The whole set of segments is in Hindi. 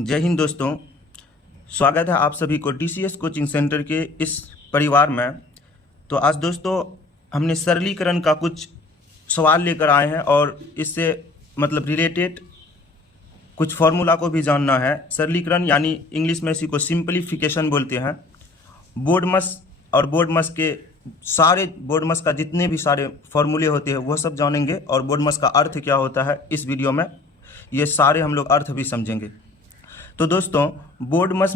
जय हिंद दोस्तों। स्वागत है आप सभी को टीसीएस कोचिंग सेंटर के इस परिवार में। तो आज दोस्तों हमने सरलीकरण का कुछ सवाल लेकर आए हैं और इससे रिलेटेड कुछ फार्मूला को भी जानना है। सरलीकरण यानी इंग्लिश में इसी को सिंपलीफिकेशन बोलते हैं। बोर्डमस और बोर्डमस के बोर्डमस का जितने भी सारे फार्मूले होते हैं वह सब जानेंगे और बोर्डमस का अर्थ क्या होता है इस वीडियो में ये सारे हम लोग अर्थ भी समझेंगे। तो दोस्तों बोर्डमस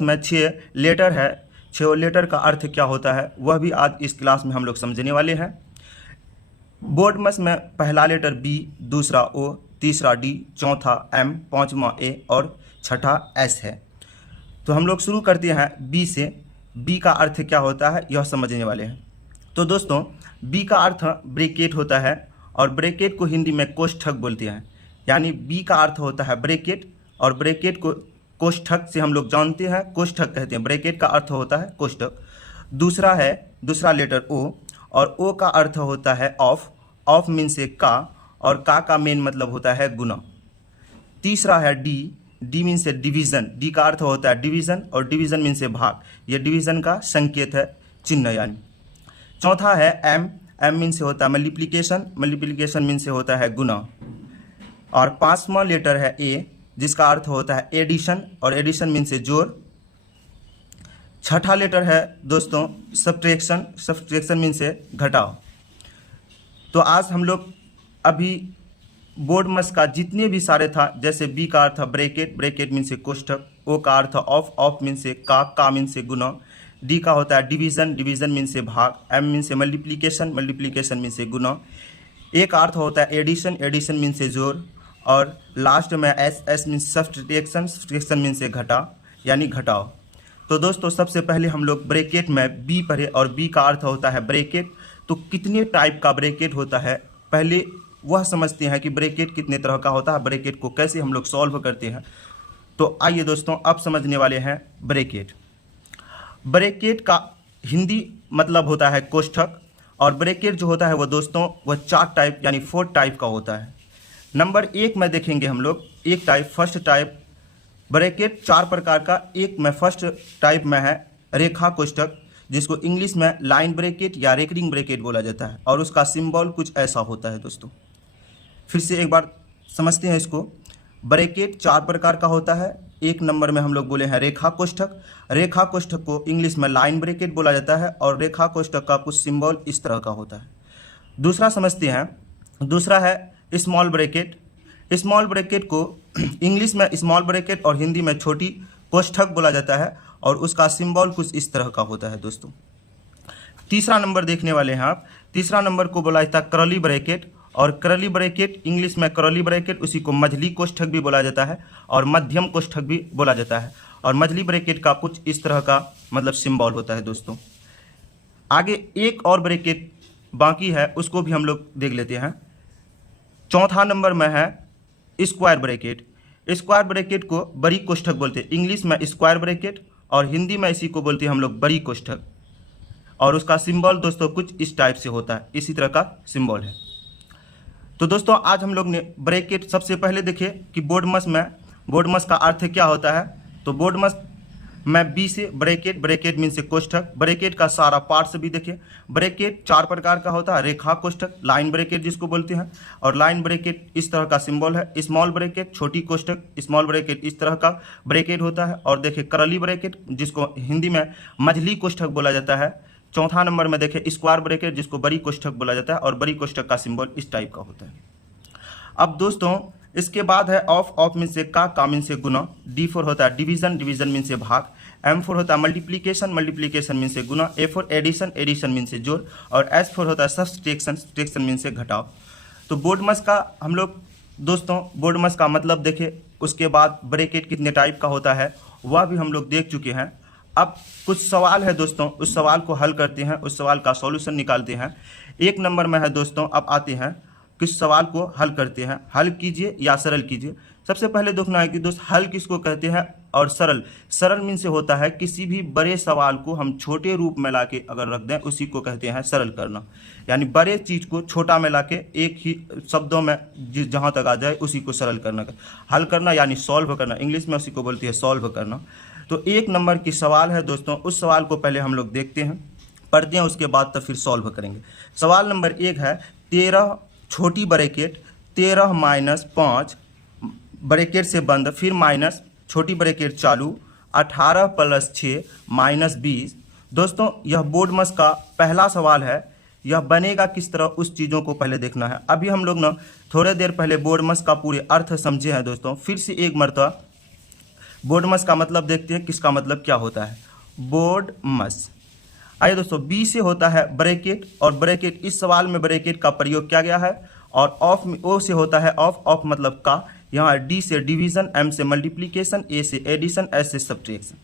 में 6 लेटर है। 6 लेटर का अर्थ क्या होता है वह भी आज इस क्लास में हम लोग समझने वाले हैं। बोर्डमस में पहला लेटर बी, दूसरा ओ, तीसरा डी, चौथा एम, पांचवा ए और छठा एस है। तो हम लोग शुरू करते हैं बी से। बी का अर्थ क्या होता है यह समझने वाले हैं। तो दोस्तों बी का अर्थ ब्रैकेट होता है और ब्रैकेट को हिंदी में कोष्ठक बोलते हैं। यानी बी का अर्थ होता है ब्रैकेट और ब्रैकेट को कोष्ठक से हम लोग जानते हैं, कोष्ठक कहते हैं। ब्रैकेट का अर्थ होता है कोष्ठक। दूसरा लेटर ओ और ओ का अर्थ होता है ऑफ। ऑफ मीन से का और का मेन मतलब होता है गुना। तीसरा है डी। डी मीन से डिवीज़न। डी का अर्थ होता है डिवीज़न और डिवीज़न मीन से भाग। ये डिवीज़न का संकेत है, चिन्ह यानी। चौथा है एम। एम मीन से होता है मल्टीप्लिकेशन। मल्टीप्लिकेशन मीन से होता है गुना। और पांचवा लेटर है ए जिसका अर्थ होता है एडिशन और एडिशन मीन से जोड़। छठा लेटर है दोस्तों सब्ट्रैक्शन। सब्ट्रैक्शन मीन से घटाव। तो आज हम लोग अभी बोर्डमस का जितने भी सारे था, जैसे बी का अर्थ ब्रैकेट। ब्रैकेट मीन से कोष्ठक। ओ का अर्थ ऑफ। ऑफ मीन से का मीन से गुना। डी का होता है डिवीज़न। डिवीज़न मीन से भाग। एम मीन से मल्टीप्लिकेशन। मल्टीप्लिकेशन मीन से गुना। ए का अर्थ होता है एडिशन। एडिशन मीन से जोड़। और लास्ट में S. S mean subtraction. Subtraction mean से घटा यानी घटाव। तो दोस्तों सबसे पहले हम लोग ब्रैकेट में बी पढ़े और बी का अर्थ होता है ब्रैकेट। तो कितने टाइप का ब्रैकेट होता है पहले वह समझते हैं कि ब्रैकेट कितने तरह का होता है, ब्रैकेट को कैसे हम लोग सॉल्व करते हैं। तो आइए दोस्तों अब समझने वाले हैं ब्रैकेट। ब्रैकेट का हिंदी मतलब होता है कोष्ठक और ब्रैकेट जो होता है वो दोस्तों वह 4 टाइप यानी 4 टाइप का होता है। नंबर 1 में देखेंगे हम लोग एक टाइप, फर्स्ट टाइप। ब्रैकेट 4 प्रकार का। एक में फर्स्ट टाइप में है रेखा कोष्ठक जिसको इंग्लिश में लाइन ब्रैकेट या रेकरिंग ब्रैकेट बोला जाता है और उसका सिंबल कुछ ऐसा होता है। दोस्तों फिर से एक बार समझते हैं इसको। ब्रैकेट 4 प्रकार का होता है। एक नंबर में हम लोग बोले हैं रेखा कोष्ठक। रेखा कोष्ठक को इंग्लिश में लाइन ब्रैकेट बोला जाता है और रेखा कोष्ठक का कुछ सिंबल इस तरह का होता है। दूसरा समझते हैं। दूसरा है स्मॉल ब्रैकेट। स्मॉल ब्रैकेट को इंग्लिश में स्मॉल ब्रैकेट और हिंदी में छोटी कोष्ठक बोला जाता है और उसका सिंबल कुछ इस तरह का होता है। दोस्तों तीसरा नंबर देखने वाले हैं आप। तीसरा नंबर को बोला जाता है करली ब्रैकेट और करली ब्रैकेट इंग्लिश में करली ब्रैकेट उसी को मझली कोष्ठक भी बोला जाता है और मध्यम कोष्ठक भी बोला जाता है और मझली ब्रैकेट का कुछ इस तरह का सिंबल होता है। दोस्तों आगे एक और ब्रैकेट बाकी है उसको भी हम लोग देख लेते हैं। चौथा नंबर में है स्क्वायर ब्रैकेट। स्क्वायर ब्रैकेट को बड़ी कोष्ठक बोलते हैं। इंग्लिश में स्क्वायर ब्रैकेट और हिंदी में इसी को बोलते हैं हम लोग बड़ी कोष्ठक और उसका सिंबल दोस्तों कुछ इस टाइप से होता है, इसी तरह का सिंबल है। तो दोस्तों आज हम लोग ने ब्रैकेट सबसे पहले देखे कि बोर्डमस का अर्थ क्या होता है। तो बोर्डमस में बी से ब्रैकेट। ब्रैकेट मीन से कोष्ठक। ब्रैकेट का सारा पार्ट्स भी देखे। ब्रैकेट 4 प्रकार का होता है। रेखा कोष्ठक, लाइन ब्रैकेट जिसको बोलते हैं और लाइन ब्रैकेट इस तरह का सिंबल है। स्मॉल ब्रैकेट छोटी कोष्ठक। स्मॉल ब्रैकेट इस तरह का ब्रैकेट होता है और देखे करली ब्रैकेट जिसको हिंदी में मझली कोष्ठक बोला जाता है। चौथा नंबर में देखे स्क्वायर ब्रैकेट जिसको बड़ी कोष्ठक बोला जाता है और बड़ी कोष्ठक का सिंबल इस टाइप का होता है। अब दोस्तों इसके बाद है ऑफ। ऑफ मीन से का मीन से गुना। डी 4 होता है डिवीज़न। डिवीज़न मीन से भाग। एम 4 होता है मल्टीप्लिकेशन। मल्टीप्लिकेशन मीन से गुना। ए 4 एडिशन। एडिशन मीन से जोड़ और एस 4 होता है सब्ट्रैक्शन। सब्ट्रैक्शन मीन से घटाव। तो बोर्डमस का हम लोग दोस्तों बोर्डमस का मतलब देखे। उसके बाद ब्रैकेट कितने टाइप का होता है वह भी हम लोग देख चुके हैं। अब कुछ सवाल है दोस्तों, उस सवाल को हल करते हैं, उस सवाल का सॉल्यूशन निकालते हैं। एक नंबर में है दोस्तों, अब आते हैं किस सवाल को हल करते हैं, हल कीजिए या सरल कीजिए। सबसे पहले देखना है कि दोस्त हल किसको कहते हैं और सरल। सरल मीन से होता है किसी भी बड़े सवाल को हम छोटे रूप में लाके अगर रख दें उसी को कहते हैं सरल करना। यानी बड़े चीज़ को छोटा में लाके एक ही शब्दों में जहाँ तक आ जाए उसी को सरल करना। हल करना यानी सॉल्व करना, इंग्लिश में उसी को बोलती है सॉल्व करना। तो 1 नंबर की सवाल है दोस्तों, उस सवाल को पहले हम लोग देखते हैं, पढ़ते हैं, उसके बाद तो फिर सॉल्व करेंगे। सवाल नंबर 1 है 13 छोटी ब्रैकेट 13 माइनस 5 ब्रैकेट से बंद, फिर माइनस छोटी ब्रैकेट चालू 18 प्लस 6 माइनस 20। दोस्तों यह बोर्ड मस का पहला सवाल है। यह बनेगा किस तरह उस चीज़ों को पहले देखना है। अभी हम लोग ना थोड़े देर पहले बोर्ड मस का पूरे अर्थ समझे हैं दोस्तों। फिर से एक मरतबा बोर्ड मस का मतलब देखते हैं, किसका मतलब क्या होता है बोर्ड मस। आइए दोस्तों, बी से होता है ब्रैकेट, और ब्रैकेट इस सवाल में ब्रैकेट का प्रयोग किया गया है। और ऑफ में ओ से होता है ऑफ, ऑफ मतलब का। यहाँ डी से डिवीजन, एम से मल्टीप्लिकेशन, ए से एडिशन, एस से सब्ट्रैक्शन।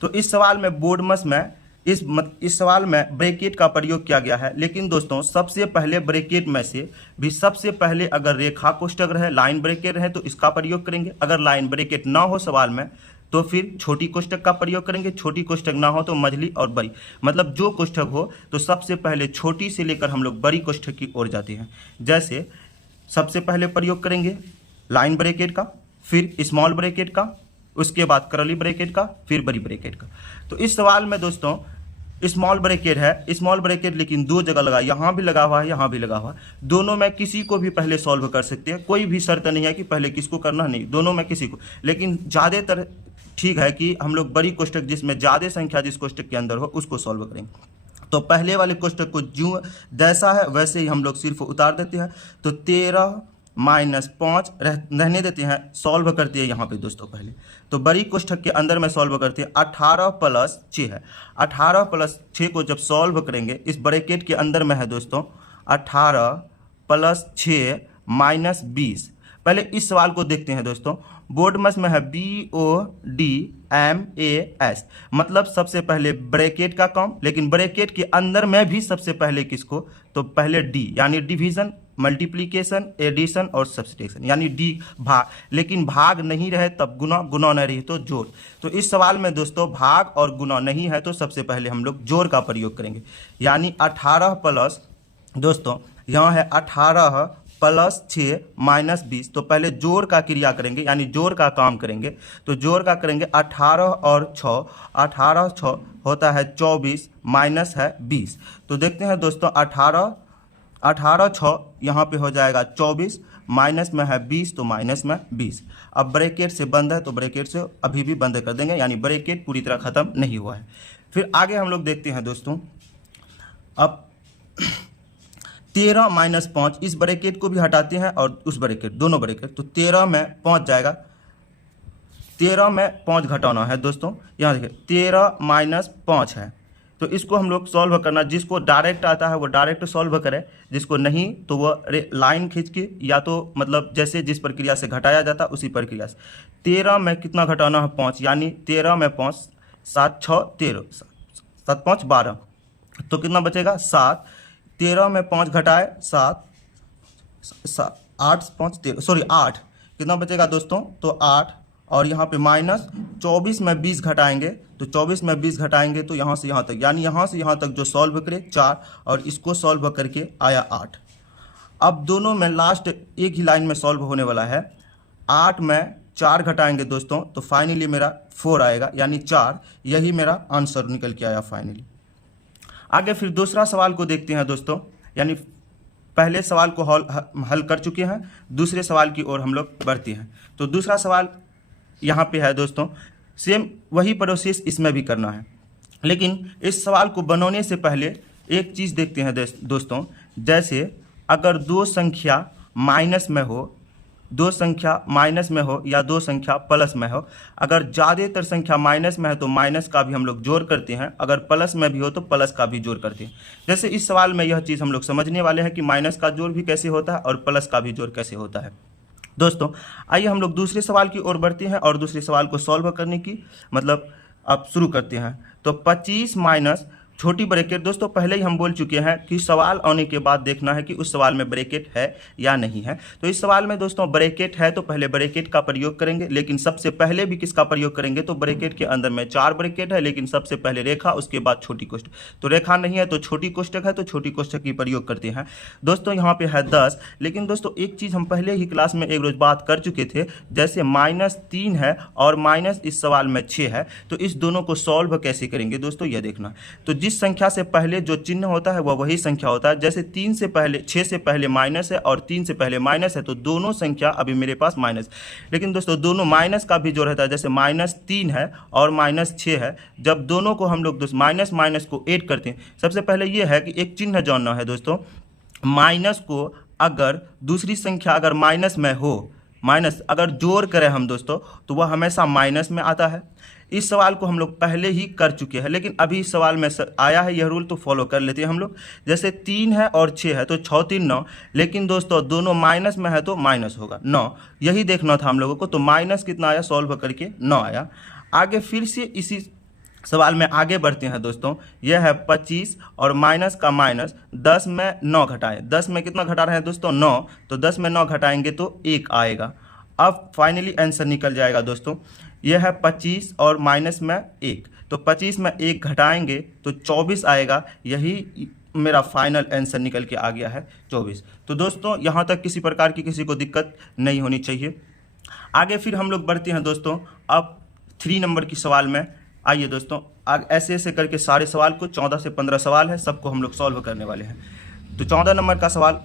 तो इस सवाल में बोर्ड मस में इस सवाल में ब्रैकेट का प्रयोग किया गया है। लेकिन दोस्तों सबसे पहले ब्रैकेट में से भी सबसे पहले अगर रेखा कोष्ठक रहे, लाइन ब्रैकेट रहे तो इसका प्रयोग करेंगे। अगर लाइन ब्रैकेट ना हो सवाल में तो फिर छोटी कोष्ठक का प्रयोग करेंगे। छोटी कोष्ठक ना हो तो मझली और बड़ी, मतलब जो कोष्ठक हो तो सबसे पहले छोटी से लेकर हम लोग बड़ी कोष्ठक की ओर जाते हैं। जैसे सबसे पहले प्रयोग करेंगे लाइन ब्रैकेट का, फिर स्मॉल ब्रैकेट का, उसके बाद करली ब्रैकेट का, फिर बड़ी ब्रैकेट का। तो इस सवाल में दोस्तों स्मॉल ब्रैकेट है, स्मॉल ब्रैकेट लेकिन 2 जगह लगा, यहाँ भी लगा हुआ है, यहाँ भी लगा हुआ है। दोनों में किसी को भी पहले सॉल्व कर सकते हैं, कोई भी शर्त नहीं है कि पहले किसको करना, नहीं, दोनों में किसी को। लेकिन ज़्यादातर ठीक है कि हम लोग बड़ी कोष्ठक जिसमें ज़्यादा संख्या जिस कोष्ठक के अंदर हो उसको सॉल्व करेंगे। तो पहले वाले कोष्ठक को जो जैसा है वैसे ही हम लोग सिर्फ उतार देते हैं। तो 13 माइनस 5 रहने देते हैं, सॉल्व करते हैं यहाँ पे दोस्तों। पहले तो बड़ी कोष्ठक के अंदर में सॉल्व करते हैं। 18 प्लस 6 है, 18 प्लस 6 को जब सॉल्व करेंगे इस ब्रैकेट के अंदर में है दोस्तों 18 प्लस 6 माइनस 20। पहले इस सवाल को देखते हैं दोस्तों। बोर्ड मस में है BODMAS, मतलब सबसे पहले ब्रैकेट का काम, लेकिन ब्रैकेट के अंदर में भी सबसे पहले किसको, तो पहले डी यानी डिवीजन, मल्टीप्लिकेशन, एडिशन और सब्सट्रैक्शन, यानी डी भाग। लेकिन भाग नहीं रहे तब गुना, गुना नहीं रही तो जोड़। तो इस सवाल में दोस्तों भाग और गुना नहीं है तो सबसे पहले हम लोग जोड़ का प्रयोग करेंगे। यानी 18 प्लस दोस्तों यहाँ है 18 प्लस 6 माइनस 20। तो पहले जोड़ का क्रिया करेंगे, यानी जोड़ का काम करेंगे। तो जोड़ का करेंगे 18 और 6, 18 6 होता है 24 माइनस है 20। तो देखते हैं दोस्तों 18 6 यहाँ पे हो जाएगा 24, माइनस में है 20 तो माइनस में 20। अब ब्रैकेट से बंद है तो ब्रैकेट से अभी भी बंद कर देंगे, यानी ब्रैकेट पूरी तरह ख़त्म नहीं हुआ है। फिर आगे हम लोग देखते हैं दोस्तों। अब 13 माइनस 5, इस ब्रैकेट को भी हटाते हैं और उस ब्रैकेट, दोनों ब्रैकेट, तो 13 में 5 जाएगा। 13 में 5 घटाना है दोस्तों। यहाँ देखिए 13 माइनस 5 है, तो इसको हम लोग सॉल्व करना। जिसको डायरेक्ट आता है वो डायरेक्ट सॉल्व करे, जिसको नहीं तो वो लाइन खींच के, या तो मतलब जैसे जिस प्रक्रिया से घटाया जाता उसी प्रक्रिया से। 13 में कितना घटाना है 5, यानी 13 में 5, 7 6 13, 7 5 12, तो कितना बचेगा 7। 13 में 5 घटाए 7, 8 5 13, सॉरी 8, कितना बचेगा दोस्तों, तो 8। और यहाँ पे माइनस 24 में 20 घटाएंगे, तो 24 में 20 घटाएंगे तो यहाँ से यहाँ तक, यानी यहाँ से यहाँ तक जो सॉल्व करे 4, और इसको सॉल्व करके आया 8। अब दोनों में लास्ट एक ही लाइन में सॉल्व होने वाला है। 8 में 4 घटाएंगे दोस्तों तो फाइनली मेरा 4 आएगा, यानी 4। यही मेरा आंसर निकल के आया फाइनली। आगे फिर दूसरा सवाल को देखते हैं दोस्तों। यानी पहले सवाल को हल कर चुके हैं, दूसरे सवाल की ओर हम लोग बढ़ते हैं। तो दूसरा सवाल यहाँ पे है दोस्तों, सेम वही प्रोसेस इसमें भी करना है। लेकिन इस सवाल को बनाने से पहले एक चीज़ देखते हैं दोस्तों। जैसे अगर 2 संख्या माइनस में हो, 2 संख्या माइनस में हो या 2 संख्या प्लस में हो, अगर ज़्यादातर संख्या माइनस में है तो माइनस का भी हम लोग जोड़ करते हैं, अगर प्लस में भी हो तो प्लस का भी जोड़ करते हैं। जैसे इस सवाल में यह चीज़ हम लोग समझने वाले हैं कि माइनस का जोड़ भी कैसे होता है और प्लस का भी जोड़ कैसे होता है। दोस्तों आइए हम लोग दूसरे सवाल की ओर बढ़ते हैं और दूसरे सवाल को सॉल्व करने की मतलब अब शुरू करते हैं। तो 25 माइनस छोटी ब्रैकेट दोस्तों पहले ही हम बोल चुके हैं कि सवाल आने के बाद देखना है कि उस सवाल में ब्रैकेट है या नहीं है। तो इस सवाल में दोस्तों ब्रैकेट है तो पहले ब्रैकेट का प्रयोग करेंगे, लेकिन सबसे पहले भी किसका प्रयोग करेंगे, तो ब्रैकेट के अंदर में 4 ब्रैकेट है, लेकिन सबसे पहले रेखा, उसके बाद छोटी कोष्ठक। तो रेखा नहीं है तो छोटी कोष्ठक है, तो छोटी कोष्ठक की प्रयोग करते हैं दोस्तों। यहाँ पे है 10, लेकिन दोस्तों एक चीज़ हम पहले ही क्लास में एक रोज बात कर चुके थे, जैसे -3 है और माइनस इस सवाल में 6 है, तो इस दोनों को सॉल्व कैसे करेंगे दोस्तों, यह देखना। तो जिस संख्या से पहले जो चिन्ह होता है वह वही संख्या होता है। जैसे 3 से पहले 6 से पहले माइनस है और 3 से पहले माइनस है, तो दोनों संख्या अभी मेरे पास माइनस, लेकिन दोस्तों दोनों माइनस का भी जो रहता है, जैसे -3 है और -6 है, जब दोनों को हम लोग माइनस माइनस को ऐड करते हैं, सबसे पहले यह है कि एक चिन्ह जानना है दोस्तों, माइनस को अगर दूसरी संख्या अगर माइनस में हो, माइनस अगर जोड़ करें हम दोस्तों, तो वह हमेशा माइनस में आता है। इस सवाल को हम लोग पहले ही कर चुके हैं, लेकिन अभी इस सवाल में आया है यह रूल, तो फॉलो कर लेते हैं हम लोग। जैसे 3 है और 6 है तो 6 3 9, लेकिन दोस्तों दोनों माइनस में है तो माइनस होगा 9, यही देखना था हम लोगों को। तो माइनस कितना आया, सॉल्व करके 9 आया। आगे फिर से इसी सवाल में आगे बढ़ते हैं दोस्तों। यह है 25 और माइनस का माइनस, 10 में 9 घटाएं, 10 में कितना घटा रहे हैं दोस्तों 9, तो 10 में 9 घटाएंगे तो 1 आएगा। अब फाइनली आंसर निकल जाएगा दोस्तों। यह है 25 और माइनस में 1, तो 25 में 1 घटाएंगे तो 24 आएगा, यही मेरा फाइनल आंसर निकल के आ गया है 24। तो दोस्तों यहाँ तक किसी प्रकार की किसी को दिक्कत नहीं होनी चाहिए। आगे फिर हम लोग बढ़ते हैं दोस्तों अब 3 नंबर की सवाल में। आइए दोस्तों ऐसे ऐसे करके सारे सवाल को 14 से 15 सवाल है, सबको हम लोग सॉल्व करने वाले हैं। तो 14 नंबर का सवाल,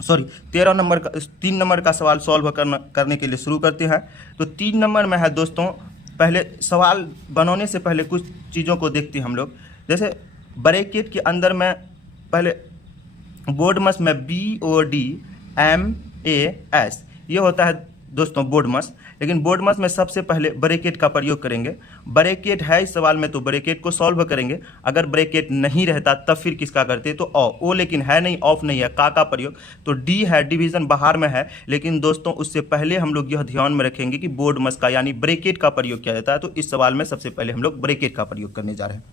सॉरी 13 नंबर का, 3 नंबर का सवाल सॉल्व करने के लिए शुरू करते हैं। तो 3 नंबर में है दोस्तों, पहले सवाल बनाने से पहले कुछ चीज़ों को देखते हैं हम लोग। जैसे ब्रैकेट के अंदर में पहले बोर्डमस में BODMAS ये होता है दोस्तों बोर्डमस, लेकिन बोर्डमस में सबसे पहले ब्रैकेट का प्रयोग करेंगे। ब्रैकेट है इस सवाल में तो ब्रैकेट को सॉल्व करेंगे, अगर ब्रैकेट नहीं रहता तब फिर किसका करते, तो ओ लेकिन है नहीं, ऑफ नहीं है, का प्रयोग। तो डी है, डिवीजन बाहर में है, लेकिन दोस्तों उससे पहले हम लोग यह ध्यान में रखेंगे कि बोर्डमस का यानी ब्रैकेट का प्रयोग किया जाता है। तो इस सवाल में सबसे पहले हम लोग ब्रैकेट का प्रयोग करने जा रहे हैं।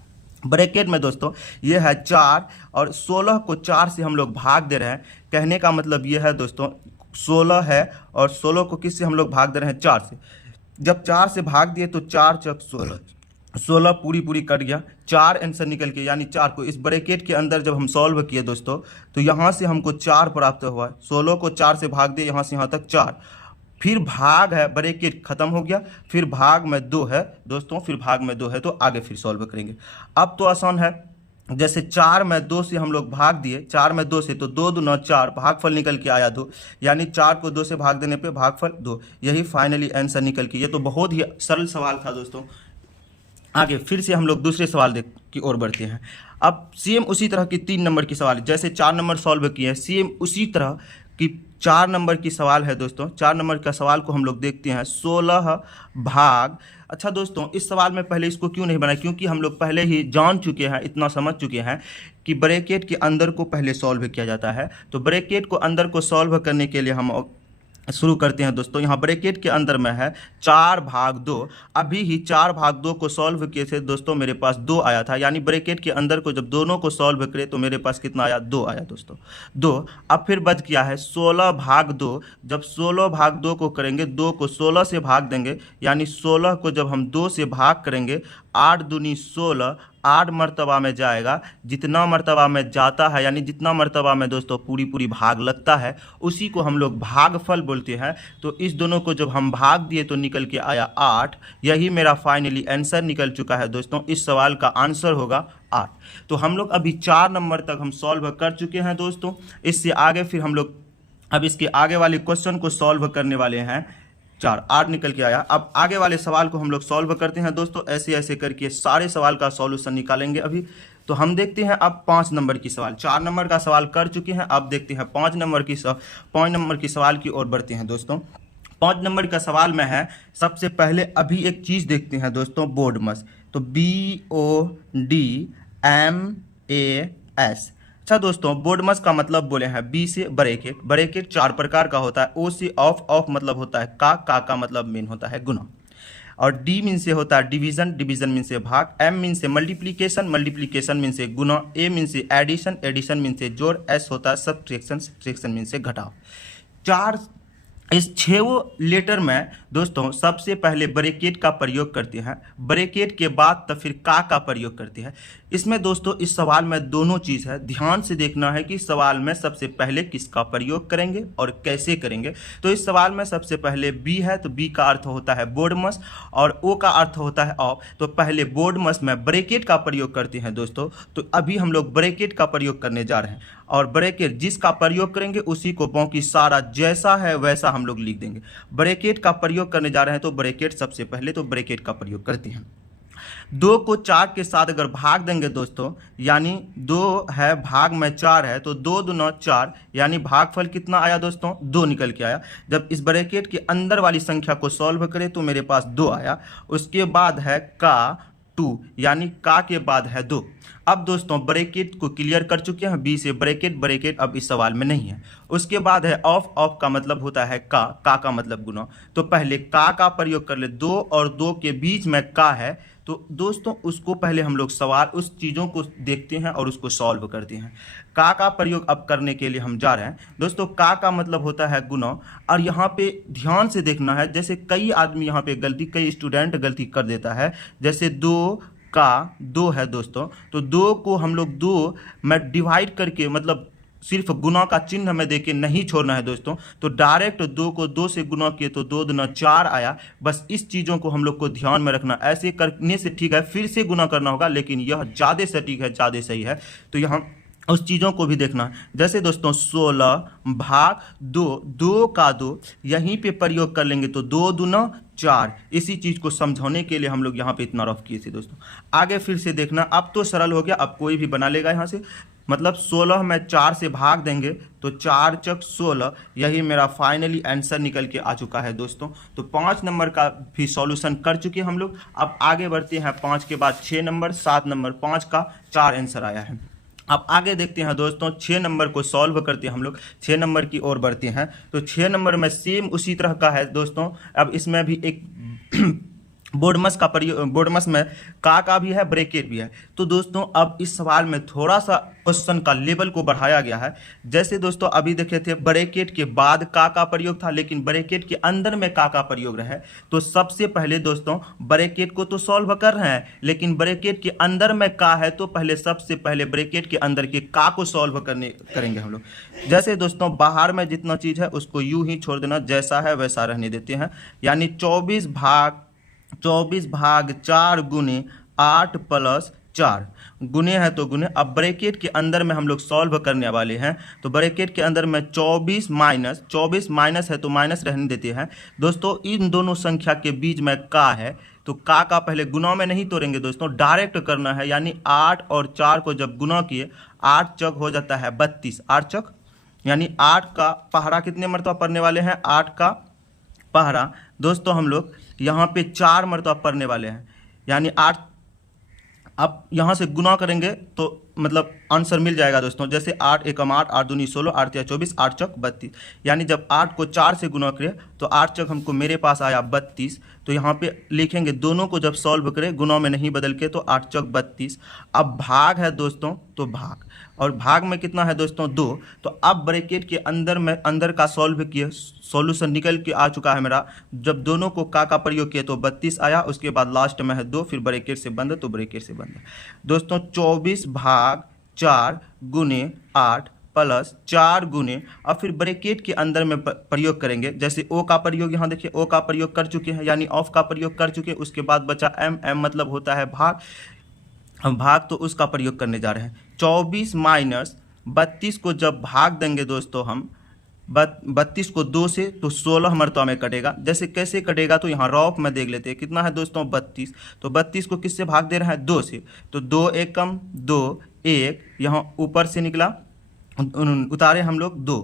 ब्रैकेट में दोस्तों ये है 4 और 16 को 4 से हम लोग भाग दे रहे हैं। कहने का मतलब ये है दोस्तों 16 है और 16 को किससे हम लोग भाग दे रहे हैं, 4 से। जब 4 से भाग दिए तो 4 चौक 16, 16 पूरी कट गया, 4 आंसर निकल के, यानी 4 को इस ब्रैकेट के अंदर जब हम सॉल्व किए दोस्तों, तो यहाँ से हमको 4 प्राप्त हुआ। 16 को 4 से भाग दिए, यहाँ से यहाँ तक 4, फिर भाग है, ब्रैकेट खत्म हो गया, फिर भाग में 2 है दोस्तों, फिर भाग में 2 है, तो आगे फिर सॉल्व करेंगे। अब तो आसान है, जैसे 4 में 2 से हम लोग भाग दिए, 4 में 2 से, तो 2 दूना 4, भागफल निकल के आया 2, यानी 4 को 2 से भाग देने पे भागफल 2, यही फाइनली आंसर निकल के। ये तो बहुत ही सरल सवाल था दोस्तों। आगे फिर से हम लोग दूसरे सवाल की ओर बढ़ते हैं। अब सेम उसी तरह की 3 नंबर की सवाल, जैसे 4 नंबर सॉल्व किए हैं, सेम उसी तरह की 4 नंबर की सवाल है दोस्तों। 4 नंबर का सवाल को हम लोग देखते हैं, 16 भाग। अच्छा दोस्तों इस सवाल में पहले इसको क्यों नहीं बनाया, क्योंकि हम लोग पहले ही जान चुके हैं, इतना समझ चुके हैं कि ब्रैकेट के अंदर को पहले सॉल्व किया जाता है। तो ब्रैकेट को अंदर को सॉल्व करने के लिए हम शुरू करते हैं दोस्तों। यहाँ ब्रैकेट के अंदर में है 4 भाग 2, अभी ही 4 भाग 2 को सॉल्व किए थे दोस्तों, मेरे पास 2 आया था, यानी ब्रैकेट के अंदर को जब दोनों को सॉल्व करे तो मेरे पास कितना आया, 2 आया दोस्तों, 2। अब फिर बच गया है 16 भाग 2, जब 16 भाग 2 को करेंगे, 2 को 16 से भाग देंगे, यानी 16 को जब हम 2 से भाग करेंगे, 8 दूनी 16, 8 मरतबा में जाएगा, जितना मरतबा में जाता है, यानी जितना मरतबा में दोस्तों पूरी भाग लगता है, उसी को हम लोग भागफल बोलते हैं। तो इस दोनों को जब हम भाग दिए तो निकल के आया 8, यही मेरा फाइनली आंसर निकल चुका है दोस्तों। इस सवाल का आंसर होगा 8। तो हम लोग अभी 4 नंबर तक हम सॉल्व कर चुके हैं दोस्तों। इससे आगे फिर हम लोग अब इसके आगे वाले क्वेश्चन को सॉल्व करने वाले हैं। 4 8 निकल के आया। अब आगे वाले सवाल को हम लोग सॉल्व करते हैं दोस्तों, ऐसे ऐसे करके सारे सवाल का सॉल्यूशन निकालेंगे अभी। तो हम देखते हैं अब 5 नंबर की सवाल। 4 नंबर का सवाल कर चुके हैं, अब देखते हैं 5 नंबर की सवाल की ओर बढ़ते हैं दोस्तों। 5 नंबर का सवाल में है, सबसे पहले अभी एक चीज़ देखते हैं दोस्तों, बोर्डमस। तो BODMAS। अच्छा दोस्तों बोर्डमस का मतलब बोले हैं बी से ब्रैकेट, ब्रैकेट 4 प्रकार का होता है। ओ से ऑफ, ऑफ मतलब होता है का मतलब मेन होता है गुना। और डी मीन से होता है डिवीजन, डिवीजन मीन से भाग, एम मीन से मल्टीप्लीकेशन, मल्टीप्लीकेशन मीन से गुना, ए मीन से एडिशन, एडिशन मीन से जोड़, एस होता है सब्ट्रैक्शन, सब्ट्रैक्शन मीन से घटाव। चार इस 6 लेटर में दोस्तों सबसे पहले ब्रैकेट का प्रयोग करते हैं, ब्रैकेट के बाद तो फिर का प्रयोग करते हैं। इसमें दोस्तों इस सवाल में दोनों चीज़ है, ध्यान से देखना है कि सवाल में सबसे पहले किसका प्रयोग करेंगे और कैसे करेंगे। तो इस सवाल में सबसे पहले बी है, तो बी का अर्थ होता है बोर्डमस और ओ का अर्थ होता है ऑफ। तो पहले बोर्डमस में ब्रैकेट का प्रयोग करते हैं दोस्तों। तो अभी हम लोग ब्रैकेट का प्रयोग करने जा रहे हैं और ब्रैकेट जिसका प्रयोग करेंगे उसी को बाकी सारा जैसा है वैसा हम लोग लिख देंगे। ब्रैकेट का प्रयोग करने जा रहे हैं तो ब्रैकेट सबसे पहले तो ब्रैकेट का प्रयोग करते हैं। 2 को 4 के साथ अगर भाग देंगे दोस्तों, यानी 2 है भाग में 4 है, तो 2 दूना 4, यानी भागफल कितना आया दोस्तों 2 निकल के आया। जब इस ब्रैकेट के अंदर वाली संख्या को सॉल्व करें तो मेरे पास 2 आया। उसके बाद है का 2, यानी का के बाद है 2। अब दोस्तों ब्रैकेट को क्लियर कर चुके हैं, बी से ब्रैकेट, ब्रैकेट अब इस सवाल में नहीं है। उसके बाद है ऑफ, ऑफ का मतलब होता है का मतलब गुना। तो पहले का प्रयोग कर ले, 2 और 2 के बीच में का है, तो दोस्तों उसको पहले हम लोग सवाल उस चीज़ों को देखते हैं और उसको सॉल्व करते हैं। का प्रयोग अब करने के लिए हम जा रहे हैं दोस्तों। का मतलब होता है गुना, और यहाँ पे ध्यान से देखना है, जैसे कई आदमी यहाँ पे कई स्टूडेंट गलती कर देता है। जैसे 2 का 2 है दोस्तों, तो 2 को हम लोग 2 में डिवाइड करके मतलब सिर्फ गुना का चिन्ह में देके नहीं छोड़ना है दोस्तों। तो डायरेक्ट 2 को 2 से गुना किए तो 2 दूना 4 आया। बस इस चीज़ों को हम लोग को ध्यान में रखना। ऐसे करने से ठीक है, फिर से गुना करना होगा, लेकिन यह ज़्यादा सटीक है, ज़्यादा सही है। तो यहाँ उस चीज़ों को भी देखना। जैसे दोस्तों 16 भाग 2, 2 का 2 यहीं पे प्रयोग कर लेंगे तो 2 दूना 4। इसी चीज़ को समझाने के लिए हम लोग यहाँ पे इतना रफ किए थे दोस्तों। आगे फिर से देखना, अब तो सरल हो गया, अब कोई भी बना लेगा यहाँ से। मतलब 16 में 4 से भाग देंगे तो 4 चक 16, यही मेरा फाइनली आंसर निकल के आ चुका है दोस्तों। तो 5 नंबर का भी सॉल्यूशन कर चुके हम लोग। अब आगे बढ़ते हैं, 5 के बाद 6 नंबर, 7 नंबर, 5 का 4 आंसर आया है। अब आगे देखते हैं दोस्तों, 6 नंबर को सॉल्व करते हैं हम लोग, 6 नंबर की ओर बढ़ते हैं। तो 6 नंबर में सेम उसी तरह का है दोस्तों। अब इसमें भी एक बोर्डमस का प्रयोग, बोर्डमस में का भी है, ब्रैकेट भी है। तो दोस्तों अब इस सवाल में थोड़ा सा क्वेश्चन का लेवल को बढ़ाया गया है। जैसे दोस्तों अभी देखे थे ब्रैकेट के बाद का प्रयोग था, लेकिन ब्रैकेट के अंदर में का प्रयोग रहा है। तो सबसे पहले दोस्तों ब्रैकेट को तो सॉल्व कर रहे हैं, लेकिन ब्रैकेट के अंदर में का है, तो पहले सबसे पहले ब्रैकेट के अंदर के का को सॉल्व करेंगे हम लोग। जैसे दोस्तों बाहर में जितना चीज़ है उसको यूं ही छोड़ देना, जैसा है वैसा रहने देते हैं। यानी 24 भाग 4 गुने 8 प्लस 4 गुने है तो गुने। अब ब्रैकेट के अंदर में हम लोग सॉल्व करने वाले हैं। तो ब्रैकेट के अंदर में 24 माइनस है तो माइनस रहने देते हैं दोस्तों। इन दोनों संख्या के बीच में का है, तो का पहले गुना में नहीं तोड़ेंगे दोस्तों, डायरेक्ट करना है। यानी 8 और 4 को जब गुना किए, 8 चक हो जाता है 32, 8 चक यानी 8 का पहाड़ा कितने मरतबा पढ़ने वाले हैं, 8 का पहाड़ा दोस्तों हम लोग यहाँ पे 4 मरतबा पढ़ने वाले हैं, यानी 8। अब यहाँ से गुना करेंगे तो मतलब आंसर मिल जाएगा दोस्तों। जैसे 8 एकम 8, 8 दूनी 16, 8 तिया 24, 8 चक 32। यानी जब 8 को 4 से गुना करें तो 8 चक हमको मेरे पास आया 32। तो यहाँ पे लिखेंगे, दोनों को जब सॉल्व करें गुना में नहीं बदल के, तो 8 चक 32। अब भाग है दोस्तों, तो भाग, और भाग में कितना है दोस्तों 2। तो अब ब्रैकेट के अंदर का सॉल्व किए, सॉल्यूशन निकल के आ चुका है मेरा। जब दोनों को का प्रयोग किए तो 32 आया। उसके बाद लास्ट में है 2, फिर ब्रैकेट से बंद, तो ब्रैकेट से बंद दोस्तों। 24 भाग 4 गुने 8 प्लस 4 गुने, और फिर ब्रैकेट के अंदर में प्रयोग करेंगे। जैसे ओ का प्रयोग, यहाँ देखिए ओ का प्रयोग कर चुके हैं, यानी ऑफ का प्रयोग कर चुके हैं। उसके बाद बचा एम, एम मतलब होता है भाग, हम भाग तो उसका प्रयोग करने जा रहे हैं। 24 माइनस 32 को जब भाग देंगे दोस्तों हम 32 को 2 से, तो 16 मरतबा में कटेगा। जैसे कैसे कटेगा तो यहाँ रॉफ में देख लेते हैं, कितना है दोस्तों 32। तो 32 को किससे भाग दे रहा है, 2 से। तो 2 एकम 2, 1 यहाँ ऊपर से निकला, उतारे हम लोग 2।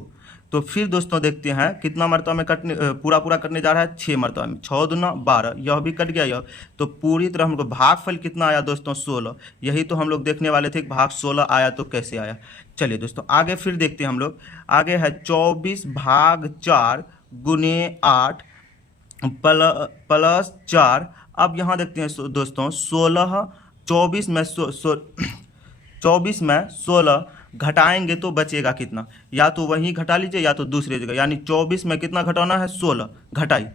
तो फिर दोस्तों देखते हैं कितना मरतबा में कटने पूरा करने जा रहा है, 6 मरतबा में। 6 दूना 12, यह भी कट गया यह। तो पूरी तरह हमको भागफल कितना आया दोस्तों 16। यही तो हम लोग देखने वाले थे, भाग 16 आया तो कैसे आया। चलिए दोस्तों आगे फिर देखते हैं हम लोग। आगे है 24 भाग 4 गुने 8 प्लस 4 अब यहाँ देखते हैं दोस्तों 16, 24 में 24 में 16 घटाएंगे तो बचेगा कितना, या तो वहीं घटा लीजिए या तो दूसरी जगह, यानी 24 में कितना घटाना है 16 घटाई,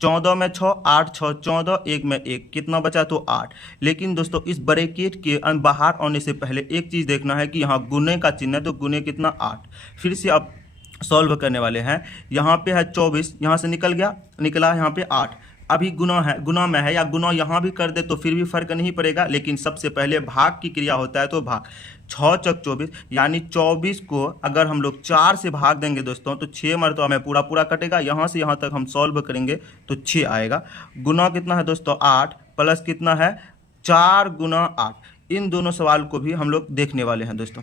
14 में 6, 8 6 14, 1 में 1, कितना बचा तो 8। लेकिन दोस्तों इस ब्रैकेट के बाहर आने से पहले एक चीज़ देखना है कि यहाँ गुने का चिन्ह है, तो गुने कितना 8। फिर से अब सॉल्व करने वाले हैं। यहाँ पे है 24, यहाँ से निकला यहाँ पे 8, अभी गुना है, गुना में है, या गुना यहाँ भी कर दे तो फिर भी फर्क नहीं पड़ेगा, लेकिन सबसे पहले भाग की क्रिया होता है, तो भाग 6 चौक 24, यानी 24 को अगर हम लोग 4 से भाग देंगे दोस्तों तो 6 मरतबा में पूरा पूरा कटेगा। यहाँ से यहाँ तक हम सॉल्व करेंगे तो 6 आएगा। गुना कितना है दोस्तों 8, प्लस कितना है 4 गुना 8। इन दोनों सवाल को भी हम लोग देखने वाले हैं दोस्तों।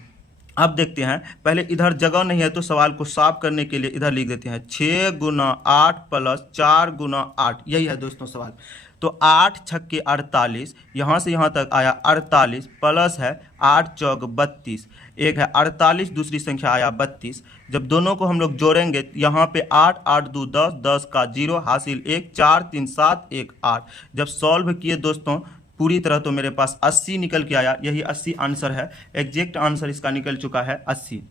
अब देखते हैं, पहले इधर जगह नहीं है तो सवाल को साफ करने के लिए इधर लिख देते हैं 6 गुना 8 प्लस 4 गुना 8, यही है दोस्तों सवाल। तो 8 छक्के 48, यहाँ से यहाँ तक आया 48, प्लस है 8 चौक 32, एक है 48, दूसरी संख्या आया 32। जब दोनों को हम लोग जोड़ेंगे, यहाँ पे 8 8 2 10, 10 का 0 हासिल 1, 4 3 7 1 8। जब सॉल्व किए दोस्तों पूरी तरह तो मेरे पास 80 निकल के आया, यही 80 आंसर है, एग्जैक्ट आंसर इसका निकल चुका है 80।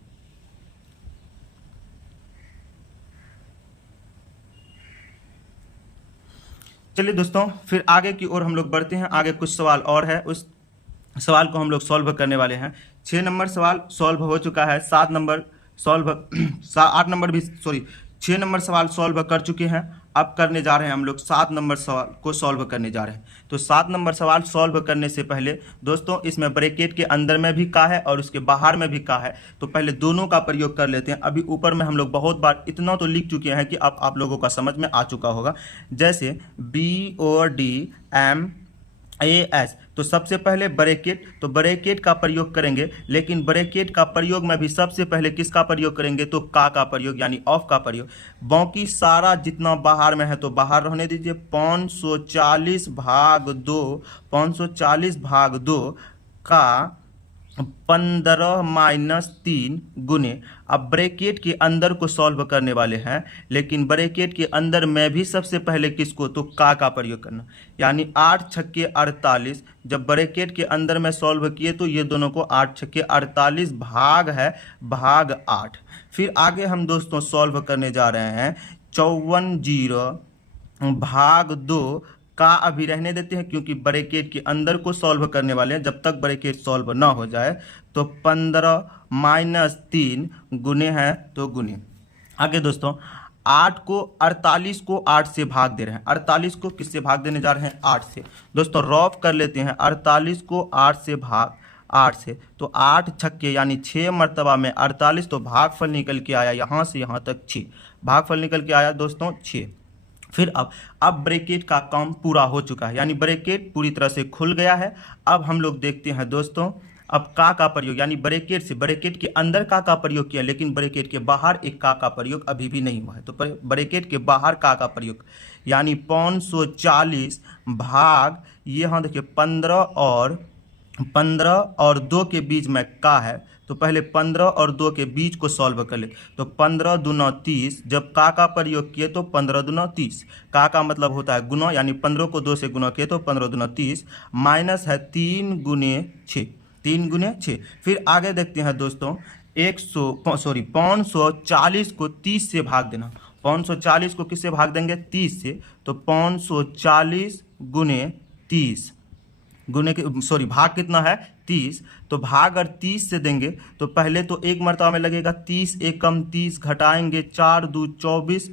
चलिए दोस्तों फिर आगे की ओर हम लोग बढ़ते हैं। आगे कुछ सवाल और है, उस सवाल को हम लोग सॉल्व करने वाले हैं। 6 नंबर सवाल सॉल्व हो चुका है, 7 नंबर सॉल्व 8 नंबर भी 6 नंबर सवाल सॉल्व कर चुके हैं। अब करने जा रहे हैं हम लोग 7 नंबर सवाल को सॉल्व करने जा रहे हैं। तो 7 नंबर सवाल सॉल्व करने से पहले दोस्तों इसमें ब्रैकेट के अंदर में भी का है और उसके बाहर में भी का है, तो पहले दोनों का प्रयोग कर लेते हैं। अभी ऊपर में हम लोग बहुत बार इतना तो लिख चुके हैं कि अब आप लोगों का समझ में आ चुका होगा। जैसे BODMAS, तो सबसे पहले ब्रैकेट, तो ब्रैकेट का प्रयोग करेंगे, लेकिन ब्रैकेट का प्रयोग में भी सबसे पहले किसका प्रयोग करेंगे तो का प्रयोग, यानी ऑफ का प्रयोग। बाकी सारा जितना बाहर में है तो बाहर रहने दीजिए। 540 भाग 2, 540 भाग 2 का 15 माइनस 3 गुने। अब ब्रैकेट के अंदर को सॉल्व करने वाले हैं, लेकिन ब्रैकेट के अंदर में भी सबसे पहले किसको तो का प्रयोग करना, यानी 8 छक्के 48। जब ब्रैकेट के अंदर में सॉल्व किए तो ये दोनों को 8 छक्के 48 भाग है भाग 8। फिर आगे हम दोस्तों सॉल्व करने जा रहे हैं 54 भाग 2 का अभी रहने देते हैं, क्योंकि ब्रैकेट के अंदर को सॉल्व करने वाले हैं। जब तक ब्रैकेट सॉल्व ना हो जाए तो 15 माइनस 3 गुने है तो गुने। आगे दोस्तों 8 को 48 को 8 से भाग दे रहे हैं। 48 को किससे भाग देने जा रहे हैं 8 से। दोस्तों रॉफ कर लेते हैं, 48 को 8 से भाग 8 से, तो 8 छक्के यानी 6 मरतबा में 48, तो भागफल निकल के आया यहाँ से यहाँ तक 6, भागफल निकल के आया दोस्तों 6। फिर अब ब्रैकेट का काम पूरा हो चुका है, यानी ब्रैकेट पूरी तरह से खुल गया है। अब हम लोग देखते हैं दोस्तों अब का प्रयोग, यानी ब्रैकेट से ब्रैकेट के अंदर का प्रयोग किया, लेकिन ब्रैकेट के बाहर एक का प्रयोग अभी भी नहीं हुआ है। तो ब्रैकेट के बाहर का प्रयोग, यानी 540 भाग, ये यहाँ देखिए 15 और 2 के बीच में का है, तो पहले 15 और 2 के बीच को सॉल्व कर ले। तो 15 दूना 30, जब का प्रयोग किए तो 15 दूना 30, का मतलब होता है गुना, यानी 15 को 2 से गुना किए तो 15 दूना 30, माइनस है 3 गुने 6, 3 गुने 6। फिर आगे देखते हैं दोस्तों 540 को 30 से भाग देना। 540 को किससे भाग देंगे 30 से, तो 540 गुने 30 भाग कितना है 30, तो भाग अगर 30 से देंगे तो पहले तो एक मरतबा में लगेगा 30 एकम 30, घटाएंगे 4 2 24,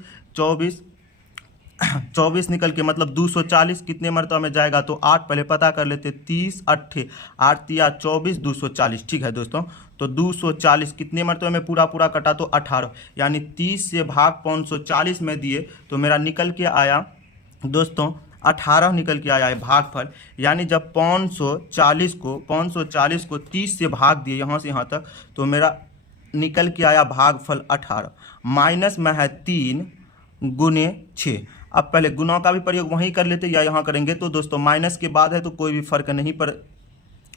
24 निकल के मतलब 240 कितने मरतबा में जाएगा तो 8, पहले पता कर लेते 30 8 या 24 240। ठीक है दोस्तों, तो 240 कितने मरतबे में पूरा कटा तो 18, यानी 30 से भाग 540 में दिए तो मेरा निकल के आया दोस्तों 18 निकल के आया है भागफल। यानी जब 540 को 30 से भाग दिए यहाँ से यहाँ तक, तो मेरा निकल के आया भागफल 18, माइनस में है 3 गुने 6। अब पहले गुना का भी प्रयोग वहीं कर लेते या यहाँ करेंगे, तो दोस्तों माइनस के बाद है तो कोई भी फर्क नहीं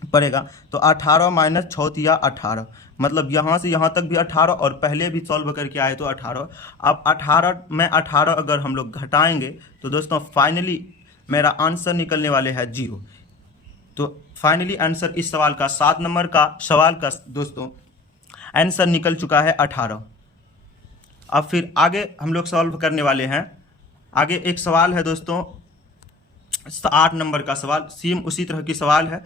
पड़ेगा। तो 18 माइनस 6 18, मतलब यहाँ से यहाँ तक भी 18 और पहले भी सॉल्व करके आए तो 18। अब 18 में 18 अगर हम लोग घटाएंगे तो दोस्तों फाइनली मेरा आंसर निकलने वाले है 0। तो फाइनली आंसर इस सवाल का 7 नंबर का सवाल का दोस्तों आंसर निकल चुका है 18। अब फिर आगे हम लोग सॉल्व करने वाले हैं। आगे एक सवाल है दोस्तों 8 नंबर का सवाल, सेम उसी तरह की सवाल है।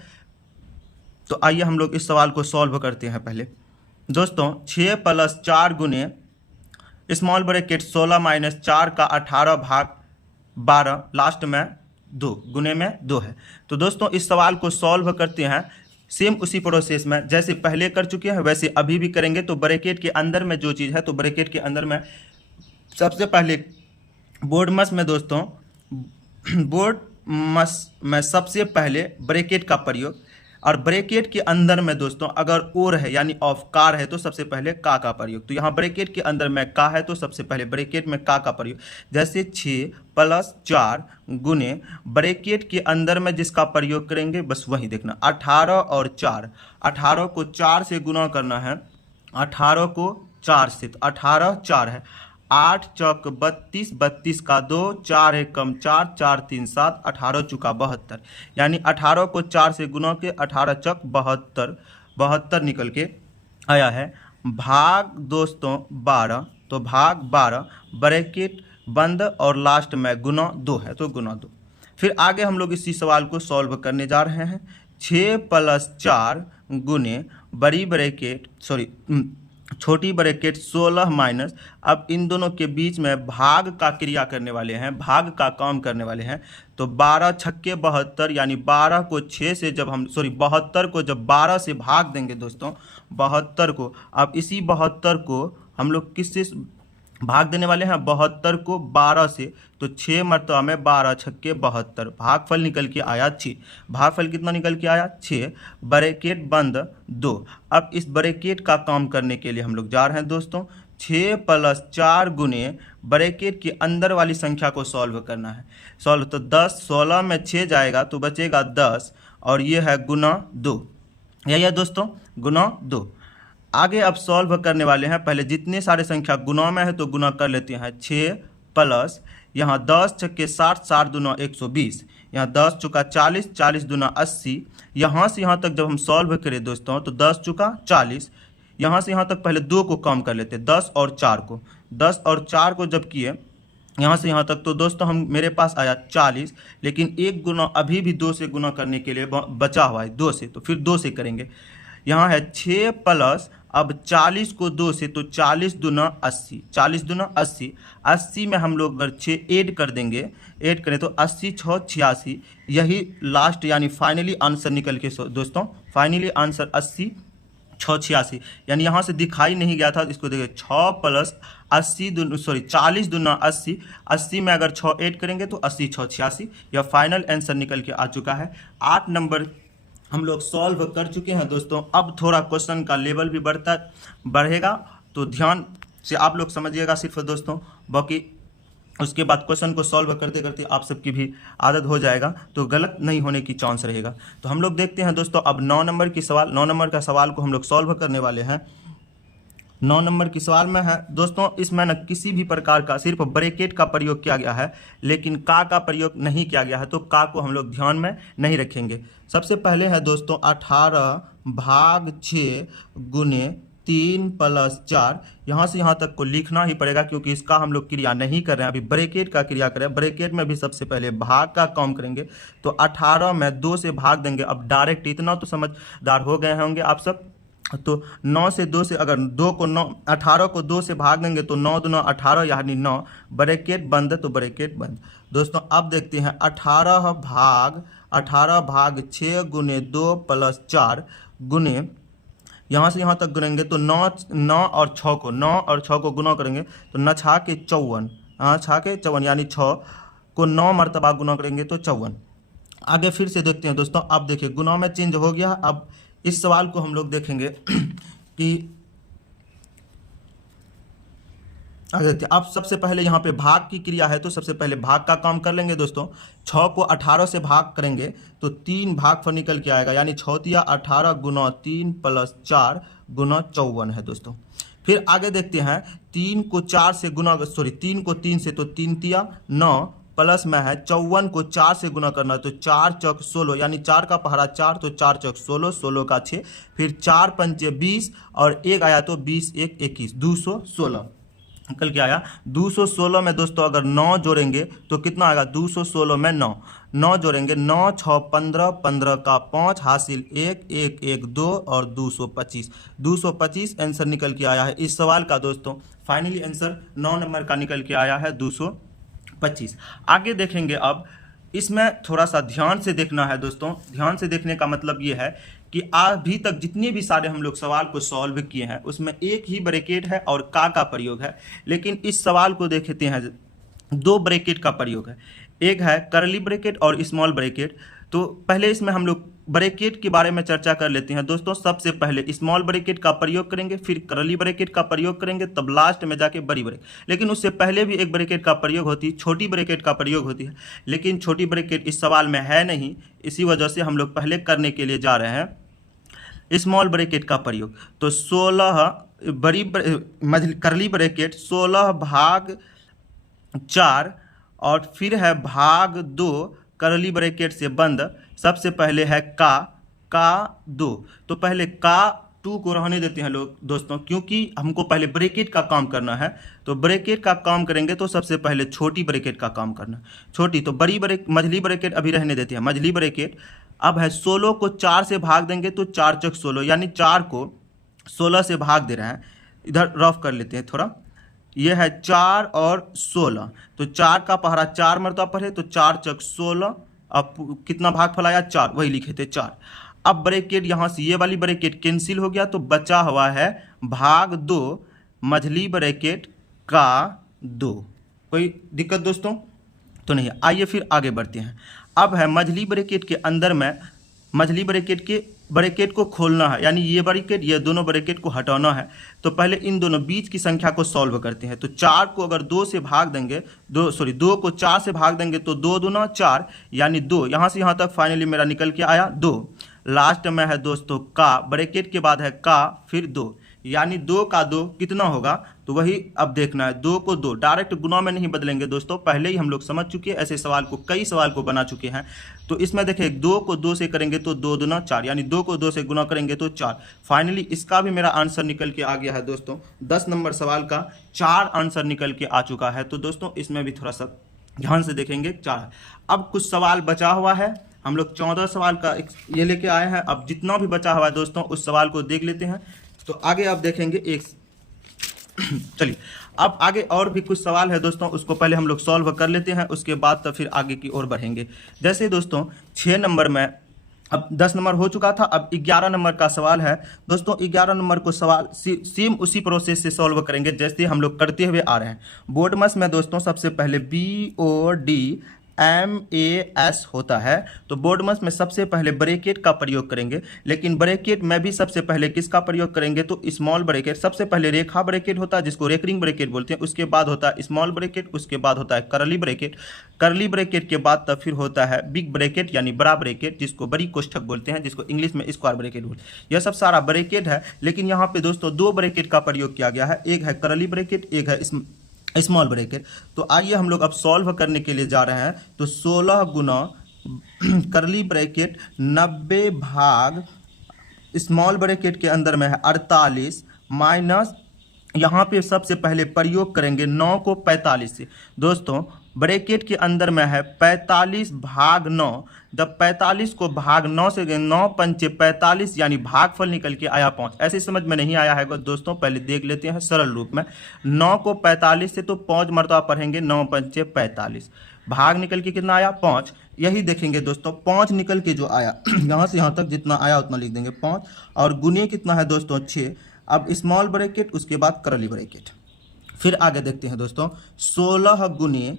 तो आइए हम लोग इस सवाल को सॉल्व करते हैं। पहले दोस्तों 6 + 4 गुने स्मॉल ब्रैकेट 16 - 4 का 18 भाग 12 लास्ट में 2 गुने में 2 है। तो दोस्तों इस सवाल को सॉल्व करते हैं सेम उसी प्रोसेस में जैसे पहले कर चुके हैं वैसे अभी भी करेंगे। तो ब्रैकेट के अंदर में जो चीज़ है, तो ब्रैकेट के अंदर में सबसे पहले बोर्डमस में दोस्तों बोर्डमस में सबसे पहले ब्रैकेट का प्रयोग, और ब्रैकेट के अंदर में दोस्तों अगर और है यानी ऑफ कार है तो सबसे पहले का प्रयोग। तो यहाँ ब्रैकेट के अंदर में का है तो सबसे पहले ब्रैकेट में का प्रयोग। जैसे 6 + 4 गुने ब्रैकेट के अंदर में जिसका प्रयोग करेंगे बस वही देखना 18 और 4। 18 को 4 से गुना करना है, 18 को 4 से, तो 18 4 है, 8 चौक 32, 32 का 2, 4 एक कम 4, 4 3 7, 18 चुका 72। यानी 18 को 4 से गुना के 18 चौक 72, 72 निकल के आया है। भाग दोस्तों 12, तो भाग 12 ब्रैकेट बंद और लास्ट में गुना 2 है तो गुना 2। फिर आगे हम लोग इसी सवाल को सॉल्व करने जा रहे हैं। 6 + 4 गुने बड़ी ब्रैकेट छोटी ब्रैकेट 16 माइनस, अब इन दोनों के बीच में भाग का क्रिया करने वाले हैं, भाग का काम करने वाले हैं। तो 12 छक्के 72, यानी 12 को 6 से जब हम 72 को जब 12 से भाग देंगे दोस्तों 72 को, अब इसी 72 को हम लोग किससे भाग देने वाले हैं, 72 को 12 से, तो 6 मरतबा में 12 छक्के 72, भागफल निकल के आया 6। भागफल कितना निकल के आया 6, ब्रैकेट बंद 2। अब इस ब्रैकेट का काम करने के लिए हम लोग जा रहे हैं दोस्तों 6 + 4 गुने ब्रैकेट के अंदर वाली संख्या को सॉल्व करना है। सॉल्व तो 10, 16 में 6 जाएगा तो बचेगा 10, और ये है गुना 2, यही है दोस्तों गुना 2। आगे अब सॉल्व करने वाले हैं। पहले जितने सारे संख्या गुना में है तो गुना कर लेते हैं। 6 प्लस यहाँ 10 छक्के 60, 60 दूना 120, यहाँ 10 चुका 40, 40 दूना 80। यहाँ से यहाँ तक जब हम सॉल्व करें दोस्तों तो 10 चुका 40, यहाँ से यहाँ तक पहले 2 को कम कर लेते, 10 और 4 को, 10 और 4 को जब किए यहाँ से यहाँ तक तो दोस्तों हम मेरे पास आया 40, लेकिन एक गुना अभी भी 2 से गुना करने के लिए बचा हुआ है 2 से, तो फिर 2 से करेंगे। यहाँ है 6 प्लस अब 40 को 2 से, तो 40 दूना 80, 40 दूना 80, 80 में हम लोग अगर 6 ऐड कर देंगे, ऐड करें तो 80 6 86, यही लास्ट यानी फाइनली आंसर निकल के दोस्तों फाइनली आंसर 80 6 86, यानी यहाँ से दिखाई नहीं गया था, इसको देखिए 6 प्लस 80 40 दूना 80, 80 में अगर 6 ऐड करेंगे तो 80 6 86, यह फाइनल आंसर निकल के आ चुका है। 8 नंबर हम लोग सॉल्व कर चुके हैं दोस्तों। अब थोड़ा क्वेश्चन का लेवल भी बढ़ेगा, तो ध्यान से आप लोग समझिएगा सिर्फ दोस्तों, बाकी उसके बाद क्वेश्चन को सॉल्व करते करते आप सबकी भी आदत हो जाएगा, तो गलत नहीं होने की चांस रहेगा। तो हम लोग देखते हैं दोस्तों अब 9 नंबर की सवाल, 9 नंबर का सवाल को हम लोग सॉल्व करने वाले हैं। 9 नंबर की सवाल में है दोस्तों, इसमें न किसी भी प्रकार का सिर्फ ब्रैकेट का प्रयोग किया गया है, लेकिन का प्रयोग नहीं किया गया है, तो का को हम लोग ध्यान में नहीं रखेंगे। सबसे पहले है दोस्तों 18 भाग 6 गुने 3 प्लस 4, यहाँ से यहाँ तक को लिखना ही पड़ेगा क्योंकि इसका हम लोग क्रिया नहीं कर रहे हैं, अभी ब्रैकेट का क्रिया करें। ब्रैकेट में भी सबसे पहले भाग का काम करेंगे, तो 18 में 2 से भाग देंगे। अब डायरेक्ट इतना तो समझदार हो गए होंगे आप सब, तो 9 से 2 से अगर 2 को 9 18 को 2 से भाग देंगे तो 9 दूना 18 यानी 9, ब्रैकेट बंद, तो ब्रैकेट बंद। दोस्तों अब देखते हैं 18 भाग 6 गुने 2 प्लस 4 गुने, यहाँ से यहाँ तक गुनेंगे तो 9 और 6 को गुना करेंगे तो 9 छा के 54, हाँ छा के 54, यानी 6 को 9 मरतबा गुना करेंगे तो 54। आगे फिर से देखते हैं दोस्तों, अब देखिए गुना में चेंज हो गया। अब इस सवाल को हम लोग देखेंगे कि अब सबसे पहले यहाँ पे भाग की क्रिया है, तो सबसे पहले भाग का काम कर लेंगे दोस्तों। 6 को 18 से भाग करेंगे तो 3 भागफल निकल के आएगा, यानी 6 तिया 18 गुना 3 प्लस 4 गुना 54 है दोस्तों। फिर आगे देखते हैं 3 को 4 से गुना 3 को 3 से, तो 3 तिया 9 प्लस में है 54 को 4 से गुना करना, तो 4 चौक 16 यानी 4 का पहाड़ा 4, तो 4 चौक 16, 16 का 6, फिर 4 पंचे 20 और 1 आया तो 20 1 21, 216 निकल के आया। 216 में दोस्तों अगर 9 जोड़ेंगे तो कितना आएगा, 216 में 9 जोड़ेंगे, 9 6 15, 15 का 5 हासिल 1 1 1 2 और 225 आंसर निकल के आया है इस सवाल का दोस्तों। फाइनली आंसर 9 नंबर का निकल के आया है 225। आगे देखेंगे अब, इसमें थोड़ा सा ध्यान से देखना है दोस्तों। ध्यान से देखने का मतलब ये है कि अभी तक जितने भी सारे हम लोग सवाल को सॉल्व किए हैं उसमें एक ही ब्रैकेट है और का प्रयोग है, लेकिन इस सवाल को देखते हैं 2 ब्रैकेट का प्रयोग है। एक है करली ब्रैकेट और स्मॉल ब्रैकेट। तो पहले इसमें हम लोग ब्रैकेट के बारे में चर्चा कर लेते हैं दोस्तों। सबसे पहले स्मॉल ब्रैकेट का प्रयोग करेंगे, फिर करली ब्रैकेट का प्रयोग करेंगे, तब लास्ट में जाके बड़ी ब्रैकेट। लेकिन उससे पहले भी एक ब्रैकेट का प्रयोग होती है, छोटी ब्रैकेट का प्रयोग होती है, लेकिन छोटी ब्रैकेट इस सवाल में है नहीं, इसी वजह से हम लोग पहले करने के लिए जा रहे हैं स्मॉल ब्रैकेट का प्रयोग। तो 16 करली ब्रैकेट 16 भाग 4 और फिर है भाग 2 करली ब्रैकेट से बंद। सबसे पहले है का 2, तो पहले का 2 को रहने देते हैं लोग दोस्तों, क्योंकि हमको पहले ब्रैकेट का काम करना है। तो ब्रैकेट का काम करेंगे तो सबसे पहले छोटी ब्रैकेट का काम करना, छोटी। तो मझली ब्रैकेट अभी रहने देते हैं, मझली ब्रैकेट। अब है 16 को 4 से भाग देंगे तो 4 चौक 16, यानी 4 को 16 से भाग दे रहे हैं। इधर रफ कर लेते हैं थोड़ा, ये है 4 और 16, तो 4 का पहाड़ा 4 मरतबा पढ़े तो 4 चौक 16। अब कितना भाग फैलाया 4, वही लिखे थे 4। अब ब्रैकेट यहाँ से ये वाली ब्रैकेट कैंसिल हो गया, तो बचा हुआ है भाग 2 मझली ब्रैकेट का 2। कोई दिक्कत दोस्तों तो नहीं। आइए फिर आगे बढ़ते हैं। अब है मझली ब्रैकेट के अंदर में मझली ब्रैकेट को खोलना है, यानी ये ब्रैकेट ये दोनों ब्रैकेट को हटाना है। तो पहले इन दोनों बीच की संख्या को सॉल्व करते हैं। तो 4 को अगर 2 से भाग देंगे, 2 को 4 से भाग देंगे तो 2 दूना 4, यानी 2। यहाँ से यहाँ तक फाइनली मेरा निकल के आया 2। लास्ट में है दोस्तों का, ब्रैकेट के बाद है का फिर 2, यानी 2 का 2 कितना होगा, तो वही अब देखना है। 2 को 2 डायरेक्ट गुना में नहीं बदलेंगे दोस्तों, पहले ही हम लोग समझ चुके हैं, ऐसे सवाल को कई सवाल को बना चुके हैं। तो इसमें देखिए 2 को 2 से करेंगे तो 2 दूना 4, यानी 2 को 2 से गुना करेंगे तो 4। फाइनली इसका भी मेरा आंसर निकल के आ गया है दोस्तों। 10 नंबर सवाल का 4 आंसर निकल के आ चुका है। तो दोस्तों इसमें भी थोड़ा सा ध्यान से देखेंगे 4। अब कुछ सवाल बचा हुआ है, हम लोग 14 सवाल का ये लेके आए हैं। अब जितना भी बचा हुआ है दोस्तों उस सवाल को देख लेते हैं। तो आगे आप देखेंगे एक चलिए अब आगे और भी कुछ सवाल है दोस्तों, उसको पहले हम लोग सॉल्व कर लेते हैं, उसके बाद तो फिर आगे की ओर बढ़ेंगे। जैसे दोस्तों 6 नंबर में, अब 10 नंबर हो चुका था, अब 11 नंबर का सवाल है दोस्तों। 11 नंबर को सवाल सेम उसी प्रोसेस से सॉल्व करेंगे जैसे हम लोग करते हुए आ रहे हैं। बोर्डमस में दोस्तों सबसे पहले BODMAS होता है, तो बोर्डमस में सबसे पहले ब्रैकेट का प्रयोग करेंगे। लेकिन ब्रैकेट में भी सबसे पहले किसका प्रयोग करेंगे, तो स्मॉल ब्रैकेट। सबसे पहले रेखा ब्रैकेट होता है जिसको रेकरिंग ब्रैकेट बोलते हैं, उसके बाद होता है स्मॉल ब्रैकेट, उसके बाद होता है करली ब्रैकेट। करली ब्रैकेट के बाद तब फिर होता है बिग ब्रैकेट यानी बड़ा ब्रैकेट, जिसको बड़ी कोष्ठक बोलते हैं, जिसको इंग्लिश में स्क्वायर ब्रैकेट बोलते हैं। यह सब सारा ब्रैकेट है, लेकिन यहाँ पे दोस्तों 2 ब्रैकेट का प्रयोग किया गया है, एक है करली ब्रैकेट, एक है स्मॉल ब्रैकेट। तो आइए हम लोग अब सॉल्व करने के लिए जा रहे हैं। तो 16 गुना करली ब्रैकेट 90 भाग स्मॉल ब्रैकेट के अंदर में है 48 माइनस, यहाँ पे सबसे पहले प्रयोग करेंगे 9 को 45 से। दोस्तों ब्रैकेट के अंदर में है 45 भाग 9, जब 45 को भाग 9 से 9 पंचे 45, यानी भागफल निकल के आया 5। ऐसे समझ में नहीं आया है दोस्तों, पहले देख लेते हैं सरल रूप में। 9 को 45 से तो 5 मरतबा पढ़ेंगे, 9 पंचे 45, भाग निकल के कितना आया 5। यही देखेंगे दोस्तों 5 निकल के जो आया यहाँ से यहाँ तक जितना आया उतना लिख देंगे 5, और गुने कितना है दोस्तों 6। अब स्मॉल ब्रैकेट उसके बाद करली ब्रैकेट। फिर आगे देखते हैं दोस्तों 16 गुने